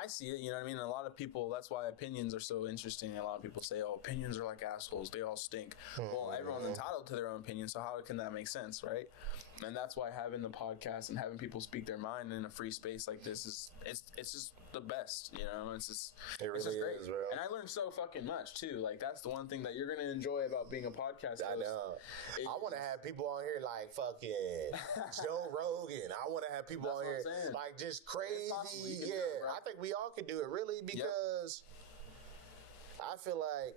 I see it, you know what I mean? And a lot of people, that's why opinions are so interesting. A lot of people say, oh, opinions are like assholes, they all stink. Well, everyone's entitled to their own opinion, so how can that make sense, right? And that's why having the podcast and having people speak their mind in a free space like this it's just the best, you know? It's just great. Is, bro. And I learned so fucking much too. Like that's the one thing that you're gonna enjoy about being a podcast host. I know. I want to have people on here like fucking Joe Rogan. I want to have people on here like just crazy. Yeah, I think we all could do it, really, because I feel like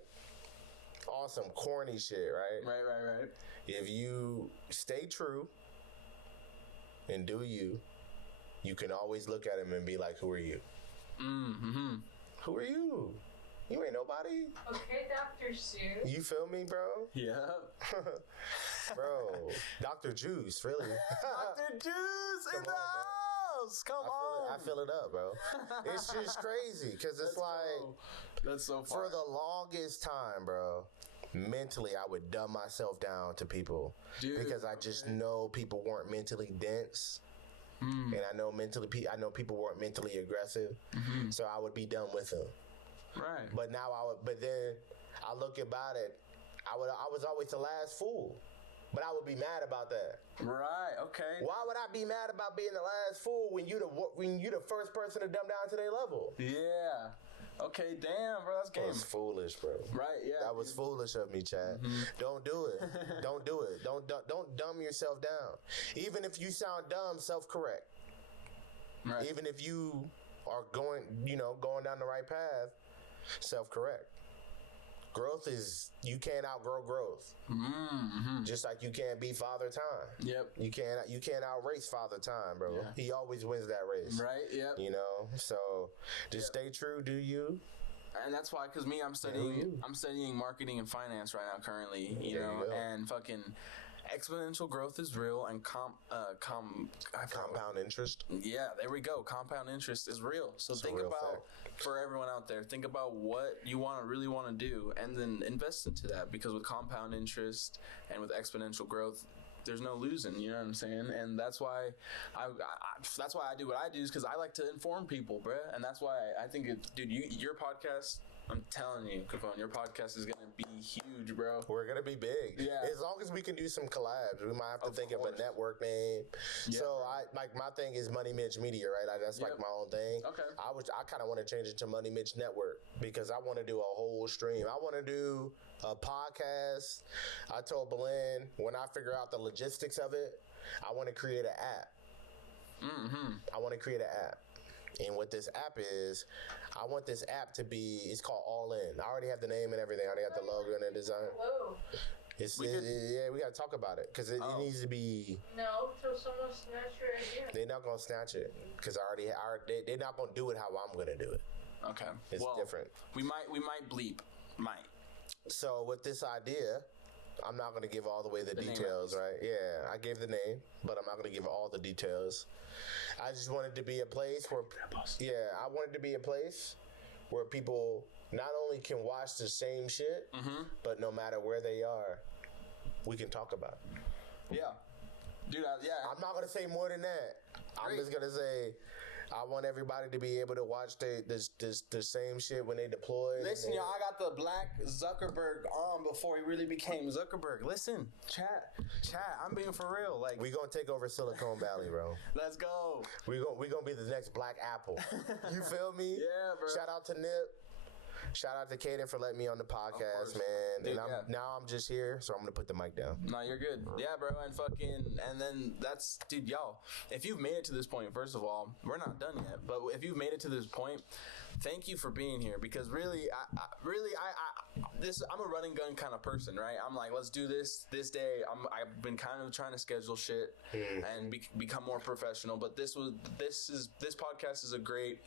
on some corny shit, right? Right. If you stay true, and do you, you can always look at him and be like, who are you? Mm-hmm. Who are you? You ain't nobody. Okay, Dr. Seuss. You feel me, bro? Yeah. Bro, Dr. Juice, really? Dr. Juice in Come the on, house. Come on. I feel it up, bro. It's just crazy because it's That's so for far. the longest time, bro. Mentally, I would dumb myself down to people because I just know people weren't mentally dense. And I know people weren't mentally aggressive, so I would be done with them. Right. But then I look about it. I was always the last fool, but I would be mad about that. Right. Okay. Why would I be mad about being the last fool when you the first person to dumb down to their level? Yeah. Okay. Damn, bro. That's That game. was foolish, bro. Right. Yeah. That was foolish of me, Chad. Don't do it. Don't do it. Don't dumb yourself down. Even if you sound dumb, self-correct. Right. Even if you are going down the right path, self-correct. Growth is, you can't outgrow growth. Just like you can't beat Father Time. Yep. You can't outrace Father Time, bro. Yeah. He always wins that race. Right. Yep. You know, so just stay true. Do you? And that's why, because I'm studying marketing and finance right now currently, you There know, you go. and fucking exponential growth is real, and Compound interest. yeah, there we go. Compound interest is real. So think real about, fact. for everyone out there, think about what you really want to do, and then invest into that, because with compound interest and with exponential growth, there's no losing, you know what I'm saying? And that's why that's why I do what I do, is because I like to inform people, bruh. And that's why I think your podcast, I'm telling you, Capone, your podcast is gonna be huge, bro. We're gonna be big. Yeah. As long as we can do some collabs, we might have to Of think of course. a network name. Yeah, So bro. my thing is Money Mitch Media, right? That's Yep. like my own thing. Okay. I kind of want to change it to Money Mitch Network because I want to do a whole stream. I want to do a podcast. I told Belen when I figure out the logistics of it, I want to create an app. I want to create an app. And what this app is, I want this app to be, it's called All In. I already have the name and everything. I already have the logo and the design. Whoa. Yeah, we got to talk about it because it needs to be. No, till someone snatch your idea. They're not gonna snatch it because they're not gonna do it how I'm gonna do it. Okay. It's different. We might bleep. Might. So with this idea, I'm not gonna give all the way the name details, at right? Yeah, I gave the name, but I'm not gonna give all the details. I just wanted to be a place where, I wanted to be a place where people not only can watch the same shit, but no matter where they are, we can talk about it. Yeah. Dude, I'm not gonna say more than that. I'm just gonna say I want everybody to be able to watch the same shit when they deploy. Listen, y'all, I got the Black Zuckerberg on before he really became Zuckerberg. Listen, chat, I'm being for real. Like, We gonna take over Silicon Valley, bro. let's go. We gonna be the next Black Apple. You feel me? Yeah, bro. Shout out to Nip. Shout out to Kaden for letting me on the podcast, course. man. Dude, And now I'm just here, so I'm gonna put the mic down. No, you're good. Yeah, bro, and then that's, dude, y'all, if you've made it to this point, first of all, we're not done yet, but if you've made it to this point, thank you for being here, because really, I'm a run and gun kind of person, right? I'm like, let's do this day. I've been kind of trying to schedule shit and become more professional, but this podcast is a great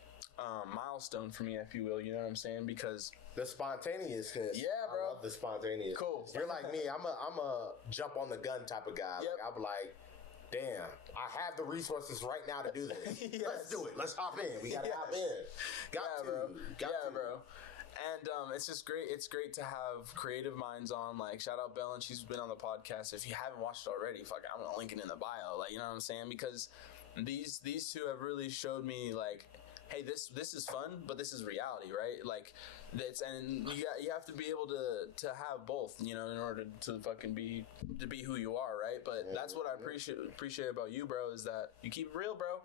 milestone for me, if you will, you know what I'm saying? Because The spontaneousness. Yeah, bro. I love the spontaneous. Cool. You're like me. I'm a jump on the gun type of guy. Yep. Like, I'm like, damn, I have the resources right now to do this. Yes. Let's do it. Let's hop in. We gotta hop in. Got to, bro. And it's just great. It's great to have creative minds on. Like, shout out Bellen. She's been on the podcast. If you haven't watched it already, I'm gonna link it in the bio. Like, you know what I'm saying? Because these two have really showed me, like, hey, this is fun, but this is reality, right? Like, and you have to be able to have both, you know, in order to fucking be who you are, right? But that's what I appreciate about you, bro, is that you keep it real, bro,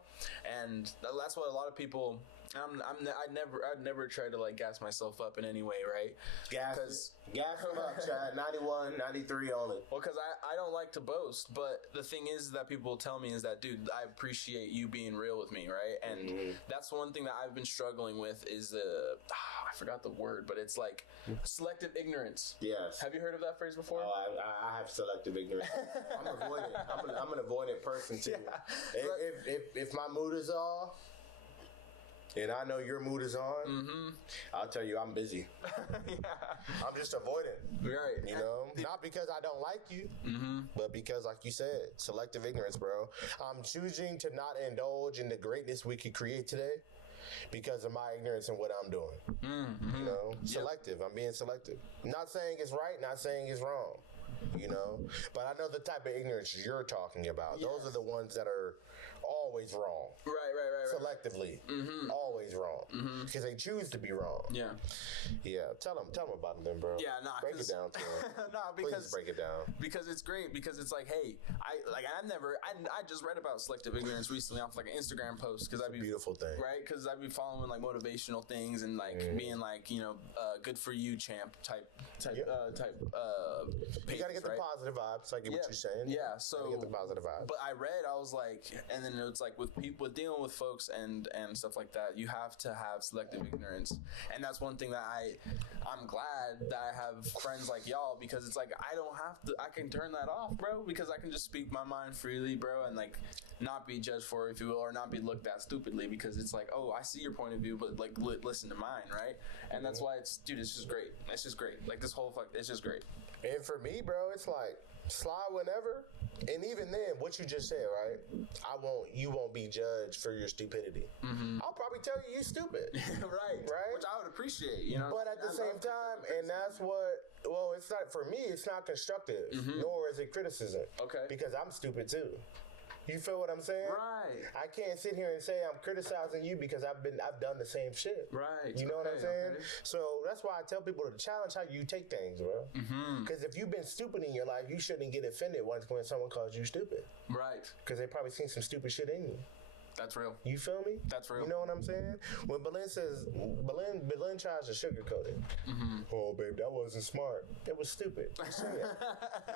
and that's what a lot of people. I'd never try to, like, gas myself up in any way, right? Gas him up, Chad. 91, 93 only. Well, because I don't like to boast, but the thing is that people tell me is that, dude, I appreciate you being real with me, right? And that's one thing that I've been struggling with is I forgot the word, but it's like selective ignorance. Yes. Have you heard of that phrase before? Oh, I have selective ignorance. I'm avoidant. I'm an avoidant person too. If my mood is off, and I know your mood is on, I'll tell you I'm busy. I'm just avoidant. Right. You know, not because I don't like you, but because, like you said, selective ignorance, bro. I'm choosing to not indulge in the greatness we could create today because of my ignorance in what I'm doing. You know, selective. I'm being selective. Not saying it's right, not saying it's wrong. You know, but I know the type of ignorance you're talking about. Yes. Those are the ones that are always wrong. Right. Selectively, always wrong because they choose to be wrong. Yeah. Tell them about them, then, bro. Yeah, nah, break it down to them. because Please break it down. Because it's great. Because it's like, hey, I just read about selective ignorance recently off like an Instagram post because I'd be Beautiful thing, right? Because I'd be following like motivational things and like being like, you know, good for you, champ type. You gotta get the positive vibes. I get what you're saying. Yeah, so you gotta get the positive vibes. But I read, I was like, and then it's like with people dealing with folks and stuff like that, you have to have selective ignorance, and that's one thing that I'm glad that I have friends like y'all because it's like I can turn that off, bro, because I can just speak my mind freely, bro, and like not be judged for it, if you will, or not be looked at stupidly because it's like, oh, I see your point of view, but like listen to mine, right? And that's why it's just great. It's just great. Like this whole it's just great. And for me, bro, it's like slide whenever. And even then, what you just said, right? You won't be judged for your stupidity. I'll probably tell you stupid. Right. Which I would appreciate, you know. But at the same time, and that's well, it's not, for me, it's not constructive, nor is it criticism. Okay. Because I'm stupid too. You feel what I'm saying? Right. I can't sit here and say I'm criticizing you because I've done the same shit. Right. You know what I'm saying? Okay. So that's why I tell people to challenge how you take things, bro. Because if you've been stupid in your life, you shouldn't get offended when someone calls you stupid. Right. Because they probably seen some stupid shit in you. That's real. You feel me? That's real. You know what I'm saying? When Belen tries to sugarcoat it. Oh, babe, that wasn't smart. It was stupid. You say it.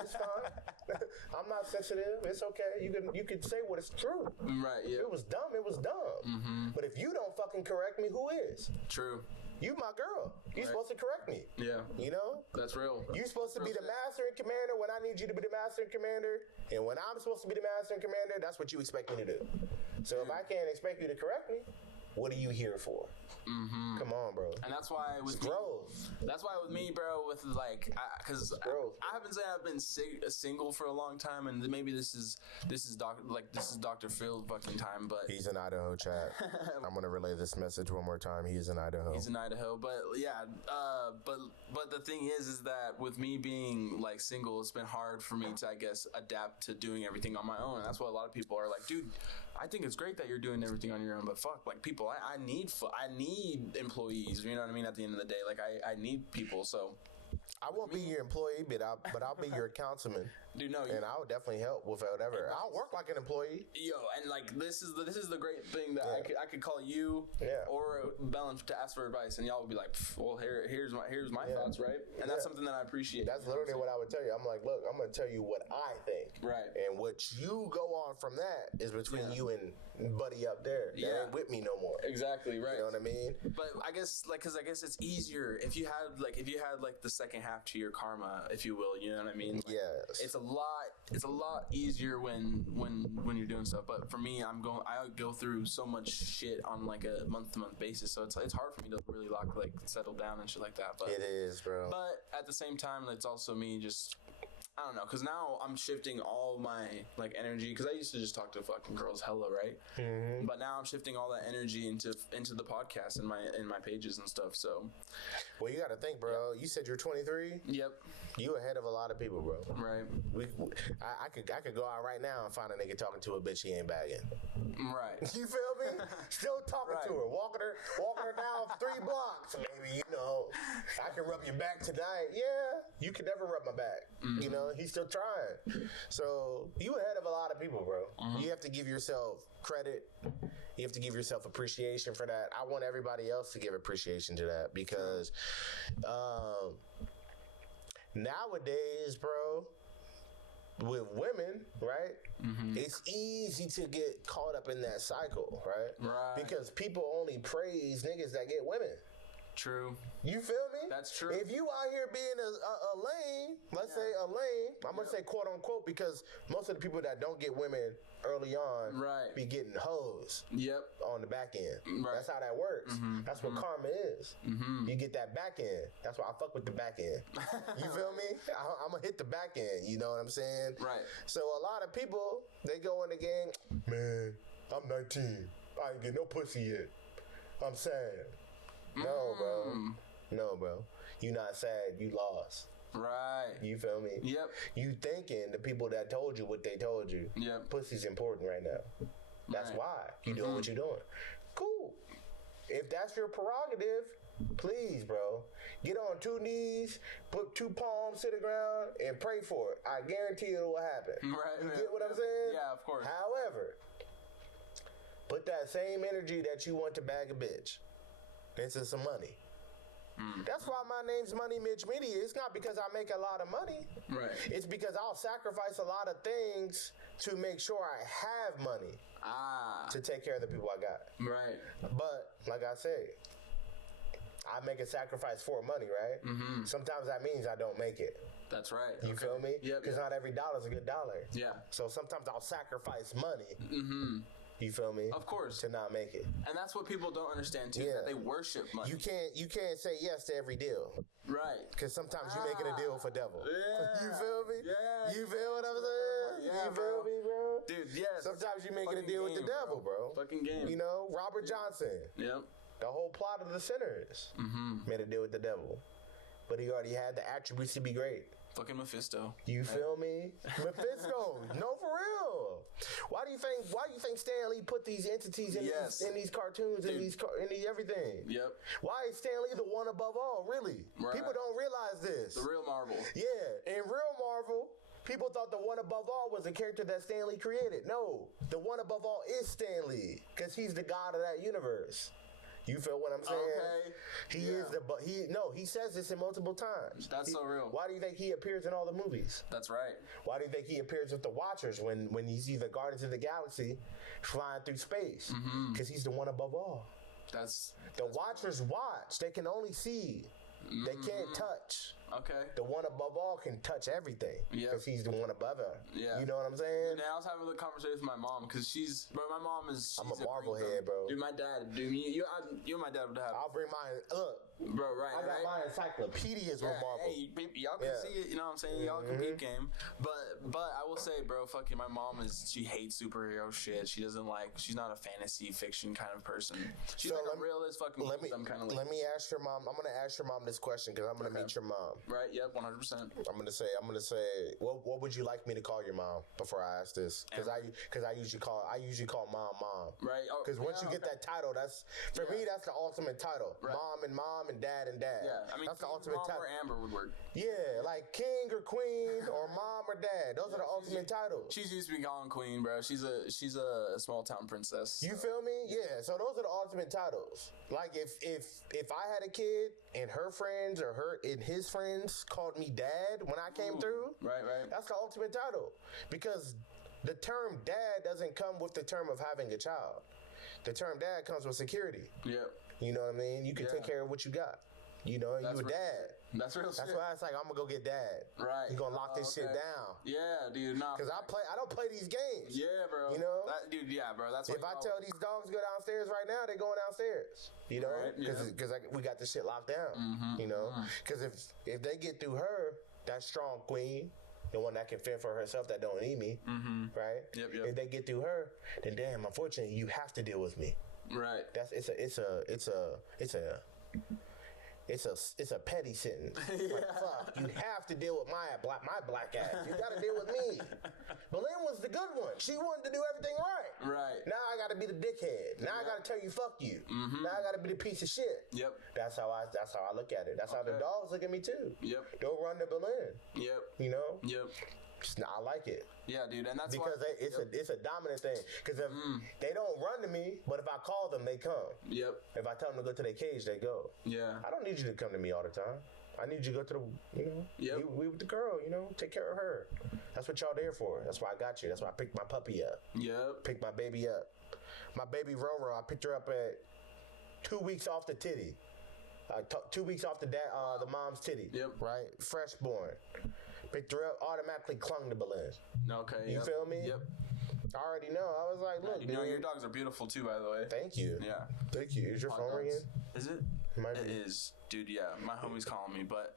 It's fine. I'm not sensitive. It's okay. You could say what is true. Right. Yeah. If it was dumb, it was dumb. But if you don't fucking correct me, who is? True. You my girl. You're supposed to correct me. Yeah. You know? That's real. You're supposed to be the master and commander when I need you to be the master and commander. And when I'm supposed to be the master and commander, that's what you expect me to do. So if I can't expect you to correct me, what are you here for? Come on, bro. And that's why with growth. That's why with me, bro, with like, because I haven't said I've been single for a long time, and maybe this is Dr. Phil fucking time, but he's in Idaho, chat. I'm gonna relay this message one more time. He's in Idaho. He's in Idaho, but yeah, but the thing is that with me being like single, it's been hard for me to, I guess, adapt to doing everything on my own. And that's why a lot of people are like, dude, I think it's great that you're doing everything on your own, but fuck, like people, I need employees. You know what I mean? At the end of the day, like I need people. So I won't be your employee, but I'll be your councilman. Dude, no, and I would definitely help with whatever. I'll work like an employee. Yo, and like this is the great thing that I could call you or Belen to ask for advice, and y'all would be like, well, here's my thoughts, right? And that's something that I appreciate. That's literally what I would tell you. I'm like, look, I'm gonna tell you what I think, right? And what you go on from that is between you and buddy up there. That ain't with me no more. Exactly, right. You know what I mean? But I guess because it's easier if you had the second half to your karma, if you will. You know what I mean? Like, yes. It's a lot easier when you're doing stuff. But for me, I go through so much shit on like a month-to-month basis, so it's hard for me to really settle down and shit like that. But it is, bro. But at the same time, it's also me just, I don't know, because now I'm shifting all my like energy, because I used to just talk to fucking girls hella, right? But now I'm shifting all that energy into the podcast and my pages and stuff. So, well, you got to think, bro. You said you're 23. Yep. You ahead of a lot of people, bro. Right. I could go out right now and find a nigga talking to a bitch he ain't bagging. Right. You feel me? Still talking to her, walking her down 3 blocks. Maybe, I can rub your back tonight. Yeah, you can never rub my back. You know, he's still trying. So you ahead of a lot of people, bro. You have to give yourself credit. You have to give yourself appreciation for that. I want everybody else to give appreciation to that, because nowadays, bro, with women, right? It's easy to get caught up in that cycle, right? Right. Because people only praise niggas that get women. True. You feel me? That's true. If you out here being a lane, let's say a lane, I'm gonna say quote unquote because most of the people that don't get women early on be getting hoes on the back end. Right. That's how that works. That's what karma is. You get that back end. That's why I fuck with the back end. You feel me? I'm gonna hit the back end. You know what I'm saying? Right. So a lot of people, they go in the game, man, I'm 19. I ain't get no pussy yet. I'm sad. No, bro. No, bro. You not sad. You lost. Right. You feel me? Yep. You thinking the people that told you what they told you. Yep. Pussy's important right now. That's why you doing what you doing. Cool. If that's your prerogative, please, bro, get on 2 knees, put 2 palms to the ground, and pray for it. I guarantee you it will happen. Right. You get what I'm saying? Yeah, of course. However, put that same energy that you want to bag a bitch into some money. That's why my name's Money Mitch Media. It's not because I make a lot of money. Right. It's because I'll sacrifice a lot of things to make sure I have money to take care of the people I got. Right. But, like I said, I make a sacrifice for money, right? Sometimes that means I don't make it. That's right. You feel me? Yep. Because not every dollar's a good dollar. Yeah. So sometimes I'll sacrifice money. You feel me? Of course. To not make it. And that's what people don't understand too. That they worship money. You can't say yes to every deal. Right. Because sometimes you're making a deal for devil. Yeah. You feel me? Yeah. You feel what I'm saying? Yeah, you feel me, bro? Dude, yes. Sometimes you're making a deal with the devil, bro. Fucking game. You know, Robert Johnson. Yep. The whole plot of The Sinners made a deal with the devil. But he already had the attributes to be great. Fucking Mephisto. You feel me? Mephisto. No, for real. Why do you think Stan Lee put these entities in these cartoons and in these everything? Yep. Why is Stan Lee the one above all? Really? Right. People don't realize this. The real Marvel. Yeah. In real Marvel, people thought the one above all was a character that Stan Lee created. No. The one above all is Stan Lee because he's the god of that universe. You feel what I'm saying? Okay. He is he says this in multiple times. That's so real. Why do you think he appears in all the movies? That's right. Why do you think he appears with the Watchers when you see the Guardians of the Galaxy flying through space? Because he's the one above all. The Watchers watch. They can only see. They can't touch. Okay. The one above all can touch everything because he's the one above her. Yeah. You know what I'm saying? And I was having a conversation with my mom because my mom is. I'm a Marvel head, bro. Dude, my dad, you and my dad would have. I'll bring mine. Look. Bro, right. I got my encyclopedias with Marvel. Hey, y'all can see it, you know what I'm saying? Y'all can peep game. But I will say, bro, fucking my mom she hates superhero shit. She's not a fantasy fiction kind of person. She's like a realist fucking kind of. Let me ask your mom. I'm gonna ask your mom this question because I'm gonna meet your mom. Right, yep, 100%. I'm gonna say, what would you like me to call your mom before I ask this? Because I usually call mom. Right. Because once you get that title, that's for me. That's the ultimate title. Right. Mom and dad. Yeah, I mean, that's the ultimate mom title. or Amber would work. Yeah, like king or queen or mom or dad. Those are the ultimate titles. She's used to be calling queen, bro. She's a small town princess. You feel me? Yeah. So those are the ultimate titles. Like if I had a kid and her friends or his friends called me dad when I came through, right. That's the ultimate title because the term dad doesn't come with the term of having a child. The term dad comes with security. Yep. You know what I mean? You can take care of what you got. You know, you a dad. That's real. That's why it's like I'm gonna go get dad. Right. You gonna lock this shit down. Yeah, dude. Nah. Because I don't play these games. Yeah, bro. You know, dude. Yeah, bro. That's why if I tell these dogs to go downstairs right now, they're going downstairs. You know, because we got this shit locked down. You know, because if they get through her, that strong queen. The one that can fend for herself, that don't need me, right? Yep. If they get through her, then damn, unfortunately, you have to deal with me. Right. It's a petty sentence. Like, fuck, you have to deal with my black ass. You gotta deal with me. Belen was the good one. She wanted to do everything right. Right. Now I gotta be the dickhead. Now I gotta tell you fuck you. Now I gotta be the piece of shit. Yep. That's how I look at it. That's how the dogs look at me too. Yep. Don't run to Belen. Yep. You know? Yep. I like it. Yeah, dude, and that's because it's a dominant thing. Because if they don't run to me, but if I call them, they come. Yep. If I tell them to go to their cage, they go. Yeah. I don't need you to come to me all the time. I need you to go to we with the girl, take care of her. That's what y'all there for. That's why I got you. That's why I picked my puppy up. Yep. Picked my baby up. My baby Roro, I picked her up at 2 weeks off the titty. 2 weeks off the mom's titty. Yep. Right? Fresh born. Picked her up, automatically clung to Belen. Okay. You feel me? Yep. I already know. I was like, look, You dude. know your dogs are beautiful too, by the way. Thank you. Yeah. Thank you. Is your Hot phone dogs. ringing? Is it? Might It be. is, dude. Yeah, my homie's calling me, but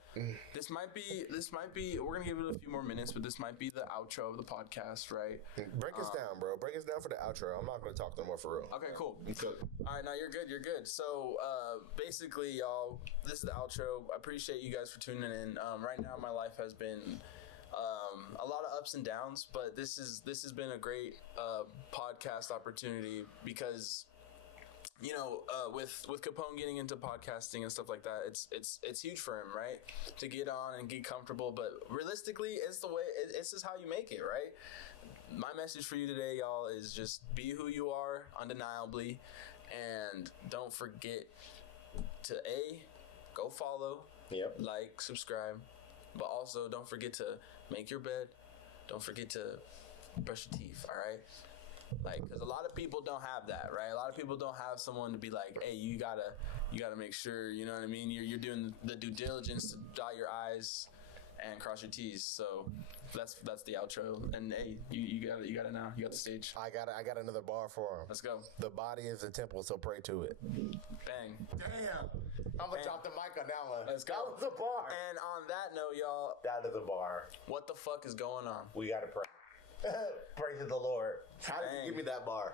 this might be. We're gonna give it a few more minutes, but this might be the outro of the podcast, right? Break us down, bro. Break us down for the outro. I'm not going to talk no more for real. Okay, cool. Good. All right, now you're good. You're good. So basically, y'all, this is the outro. I appreciate you guys for tuning in. Right now, my life has been a lot of ups and downs, but this has been a great podcast opportunity because, you know, with Capone getting into podcasting and stuff like that, it's huge for him, right? To get on and get comfortable, but realistically, it's the way. It's just how you make it, right? My message for you today, y'all, is just be who you are, undeniably, and don't forget to go follow, like, subscribe, but also don't forget to make your bed. Don't forget to brush your teeth. All right. Like, because a lot of people don't have that, right? A lot of people don't have someone to be like, hey, you gotta make sure, you know what I mean? You're doing the due diligence to dot your I's and cross your T's. So that's the outro. And hey, you got it now. You got the stage. I got another bar for him. Let's go. The body is the temple, so pray to it. Bang. Damn. I'm going to drop the mic on that one. Let's go. That was the bar. And on that note, y'all, That is a bar. what the fuck is going on? We got to pray. Praise to the Lord. How did Dang. you give me that bar?